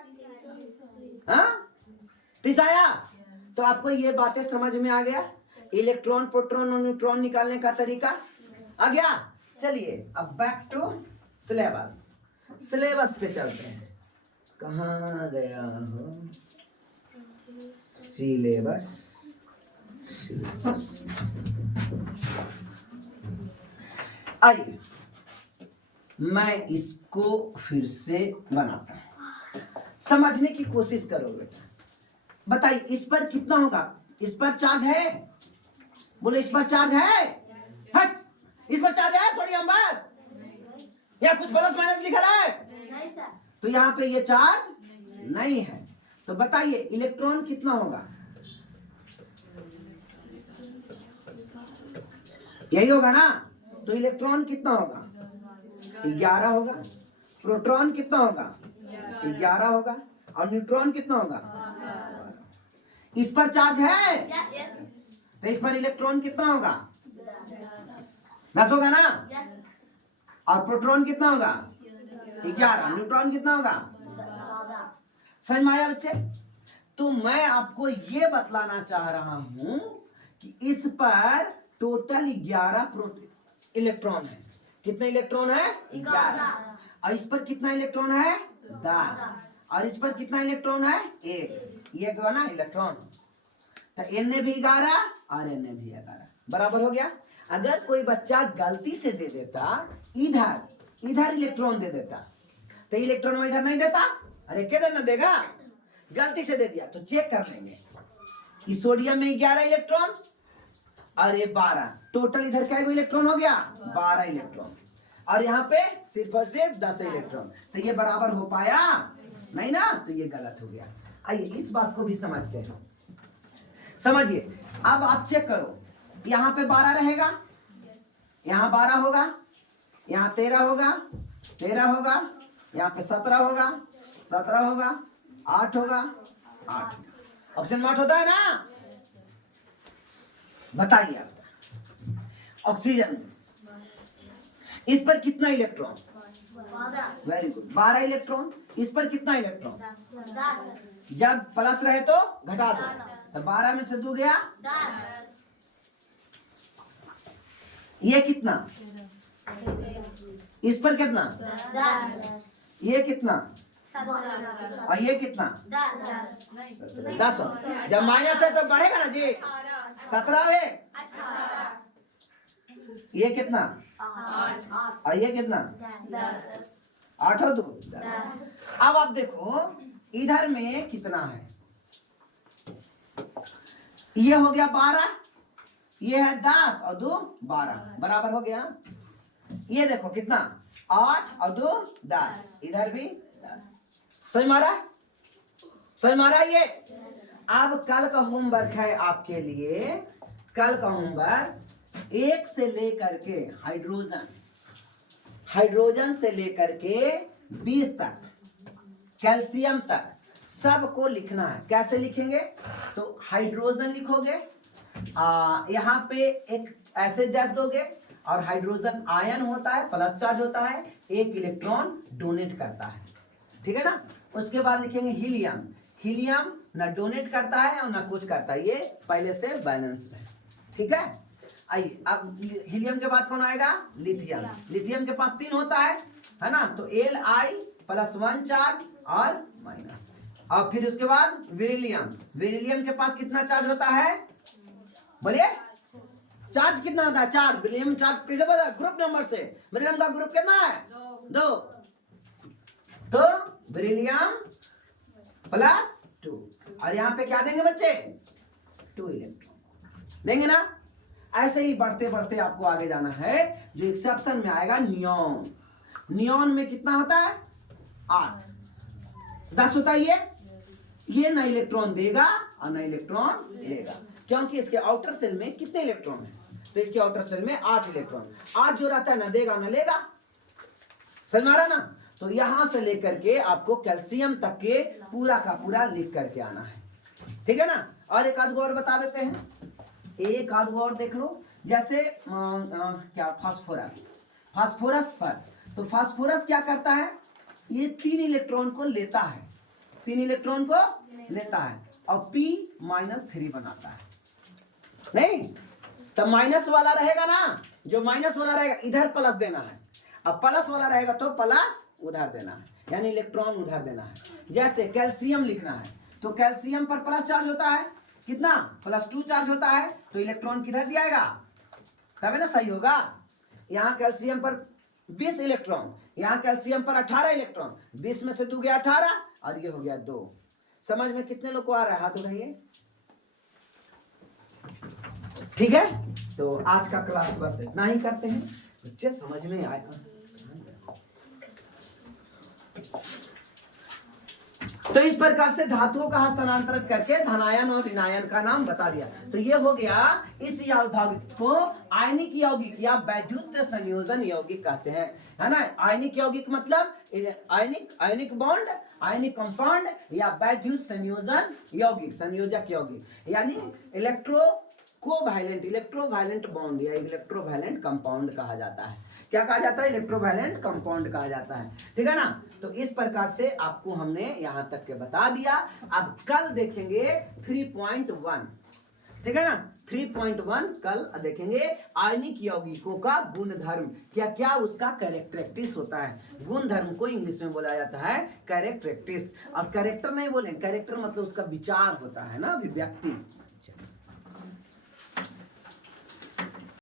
30 आया। तो आपको ये बातें समझ में आ गया? इलेक्ट्रॉन, प्रोटॉन और न्यूट्रॉन निकालने का तरीका आ गया। चलिए अब बैक टू सिलेबस। सिलेबस पे चलते हैं। कहाँ गया हो सिलेबस? आइए मैं इसको फिर से बनाता हूं, समझने की कोशिश करो बेटा। बताइए इस पर कितना होगा? इस पर चार्ज है? बोले इस पर चार्ज है? हट, इस पर चार्ज है सोडियम पर? या कुछ प्लस माइनस लिखा है? नहीं सर। तो यहाँ पे ये चार्ज नहीं है। तो बताइए इलेक्ट्रॉन कितना होगा? यही होगा ना। तो इलेक्ट्रॉन कितना होगा? 11 होगा। प्रोटॉन कितना होगा? 11 होगा। और न्यूट्रॉन कितना होगा? इस पर चार्ज है? तो इस पर इलेक्ट्रॉन कितना होगा? 10 होगा ना। और प्रोटॉन कितना होगा? 11। न्यूट्रॉन कितना होगा? समझ में आया बच्चे? तो मैं आपको ये बतलाना चाह रहा हूं कि इस पर टोटल 11 इलेक्ट्रॉन है। कितने इलेक्ट्रॉन है? 11। और इस पर कितना इलेक्ट्रॉन है? 10। और इस पर कितना इलेक्ट्रॉन है? 1। ये क्या ना इलेक्ट्रॉन। तो n ने भी 11 और n ने भी 11, बराबर हो गया। अगर कोई बच्चा गलती से दे देता इधर इलेक्ट्रॉन दे देता, तो इलेक्ट्रॉन इधर नहीं देता। अरे क्या ना देगा? गलती से दे दिया तो चेक कर लेंगे। इस सोडियम में 11 इलेक्ट्रॉन और ये 12, टोटल इधर क्या इलेक्ट्रॉन हो गया? 12 इलेक्ट्रॉन। और यहाँ पे सिर्फ और सिर्फ 10 इलेक्ट्रॉन। तो ये बराबर हो पाया नहीं ना, तो ये गलत हो गया। आइए इस बात को भी समझते हैं। समझिए, अब आप चेक करो, यहाँ पे 12 रहेगा, यहाँ 12 होगा, यहाँ 13 होगा, 13 होगा, यहाँ पे 17 होगा, 17 होगा, 8 होगा, 8। ऑक्सीजन में 8 होता है ना? बताइए आप, ऑक्सीजन इस पर कितना इलेक्ट्रॉन? Very good, 12 electron. इस पर कितना इलेक्ट्रॉन? जब प्लस रहे तो घटा दो, तो 12 में से 2 गया 10। ये कितना? इस पर कितना? 10। ये कितना? और ये कितना? 10। जब माइनस है तो बढ़ेगा ना जी। 17 है। ये कितना? और ये कितना? 8 और 2 10। अब आप देखो इधर में कितना है? ये हो गया 12, ये है 10 और 2 12, बराबर हो गया। ये देखो कितना? 8 और 2 10, इधर भी 10। समझ में आ रहा है? समझ में आ रहा है ये? अब कल का होमवर्क है आपके लिए, कल का होमवर्क 1 से लेकर के हाइड्रोजन से लेकर के 20 तक, कैल्शियम तक सबको लिखना है। कैसे लिखेंगे? तो हाइड्रोजन लिखोगे, यहाँ पे एक एसिड डैश दोगे, और हाइड्रोजन आयन होता है, प्लस चार्ज होता है, एक इलेक्ट्रॉन डोनेट करता है, ठीक है ना। उसके बाद लिखेंगे हीलियम। हीलियम ना डोनेट करता है और ना कुछ करता है, ये पहले से बैलेंस्ड है, ठीक है। आइए अब हीलियम के बाद कौन आएगा? लिथियम। लिथियम के पास 3 होता है ना, तो Li+1 चार्ज और माइनस। और फिर उसके बाद बेरिलियम। बेरिलियम के पास कितना चार्ज होता है? बोलिए, चार्ज कितना होता है? 4। बेरिलियम चार्ज कैसे पता? ग्रुप नंबर से। बेरिलियम का ग्रुप कितना है? 2। तो बेरिलियम +2, और यहाँ पे क्या देंगे बच्चे? 2 इलेक्ट्रॉन देंगे ना। ऐसे ही बढ़ते बढ़ते आपको आगे जाना है। जो एक्सेप्शन में आएगा नियॉन। नियॉन में कितना होता है? 8। 10 होता है ये ना इलेक्ट्रॉन देगा और ना इलेक्ट्रॉन लेगा, क्योंकि इसके आउटर सेल में कितने इलेक्ट्रॉन है? तो इसके आउटर सेल में 8 इलेक्ट्रॉन। 8 जो रहता है ना देगा ना लेगा, समझ में आ रहा ना। तो यहां से लेकर के आपको कैल्शियम तक के पूरा का पूरा लिख करके आना है, ठीक है ना। और एक आध गो और बता देते हैं, एक आध गो और देख लो। जैसे क्या फास्फोरस। फास्फोरस पर, तो फास्फोरस क्या करता है? ये 3 इलेक्ट्रॉन को लेता है, 3 इलेक्ट्रॉन को लेता है और P-3 बनाता है। नहीं तो माइनस वाला रहेगा ना, जो माइनस वाला रहेगा इधर प्लस देना है, अब प्लस वाला रहेगा तो प्लस उधर देना है, यानी इलेक्ट्रॉन उधर देना है। जैसे कैल्शियम लिखना है, तो कैल्शियम पर प्लस चार्ज होता है, कितना? +2 चार्ज होता है, तो इलेक्ट्रॉन किधर दिया जाएगा? तभी ना सही होगा। यहाँ कैल्शियम पर 20 इलेक्ट्रॉन, यहाँ कैल्शियम पर 18 इलेक्ट्रॉन, 20 में से 2 गया 18 और ये हो गया 2। समझ में कितने लोग को आ रहा है? हाथ उठाइए। ठीक है, तो आज का क्लास बस इतना ही करते हैं, बच्चे समझ में आएगा। तो इस प्रकार से धातुओं का हस्तांतरण करके धनायन और ऋणायन का नाम बता दिया। तो ये हो गया, इस यौगिक को आयनिक यौगिक या वैद्युत संयोजन यौगिक कहते हैं, है ना। आयनिक यौगिक मतलब आयनिक बॉन्ड, आयनिक कंपाउंड या वैद्युत संयोजन यौगिक, संयोजक यौगिक, यानी इलेक्ट्रोवायलेंट बॉन्ड या इलेक्ट्रोवायलेंट कंपाउंड कहा जाता है। क्या कहा जाता है? इलेक्ट्रोवायलेंट कंपाउंड कहा जाता है, ठीक है ना। तो इस प्रकार से आपको हमने यहां तक के बता दिया। अब कल देखेंगे 3.1, ठीक है ना। 3.1 कल देखेंगे आयनिक यौगिकों का गुणधर्म, क्या क्या उसका कैरेक्टरिस्टिक्स होता है। गुणधर्म को इंग्लिश में बोला जाता है कैरेक्टरिस्टिक्स, और कैरेक्टर नहीं बोले, कैरेक्टर मतलब उसका विचार होता है ना, अभिव्यक्ति।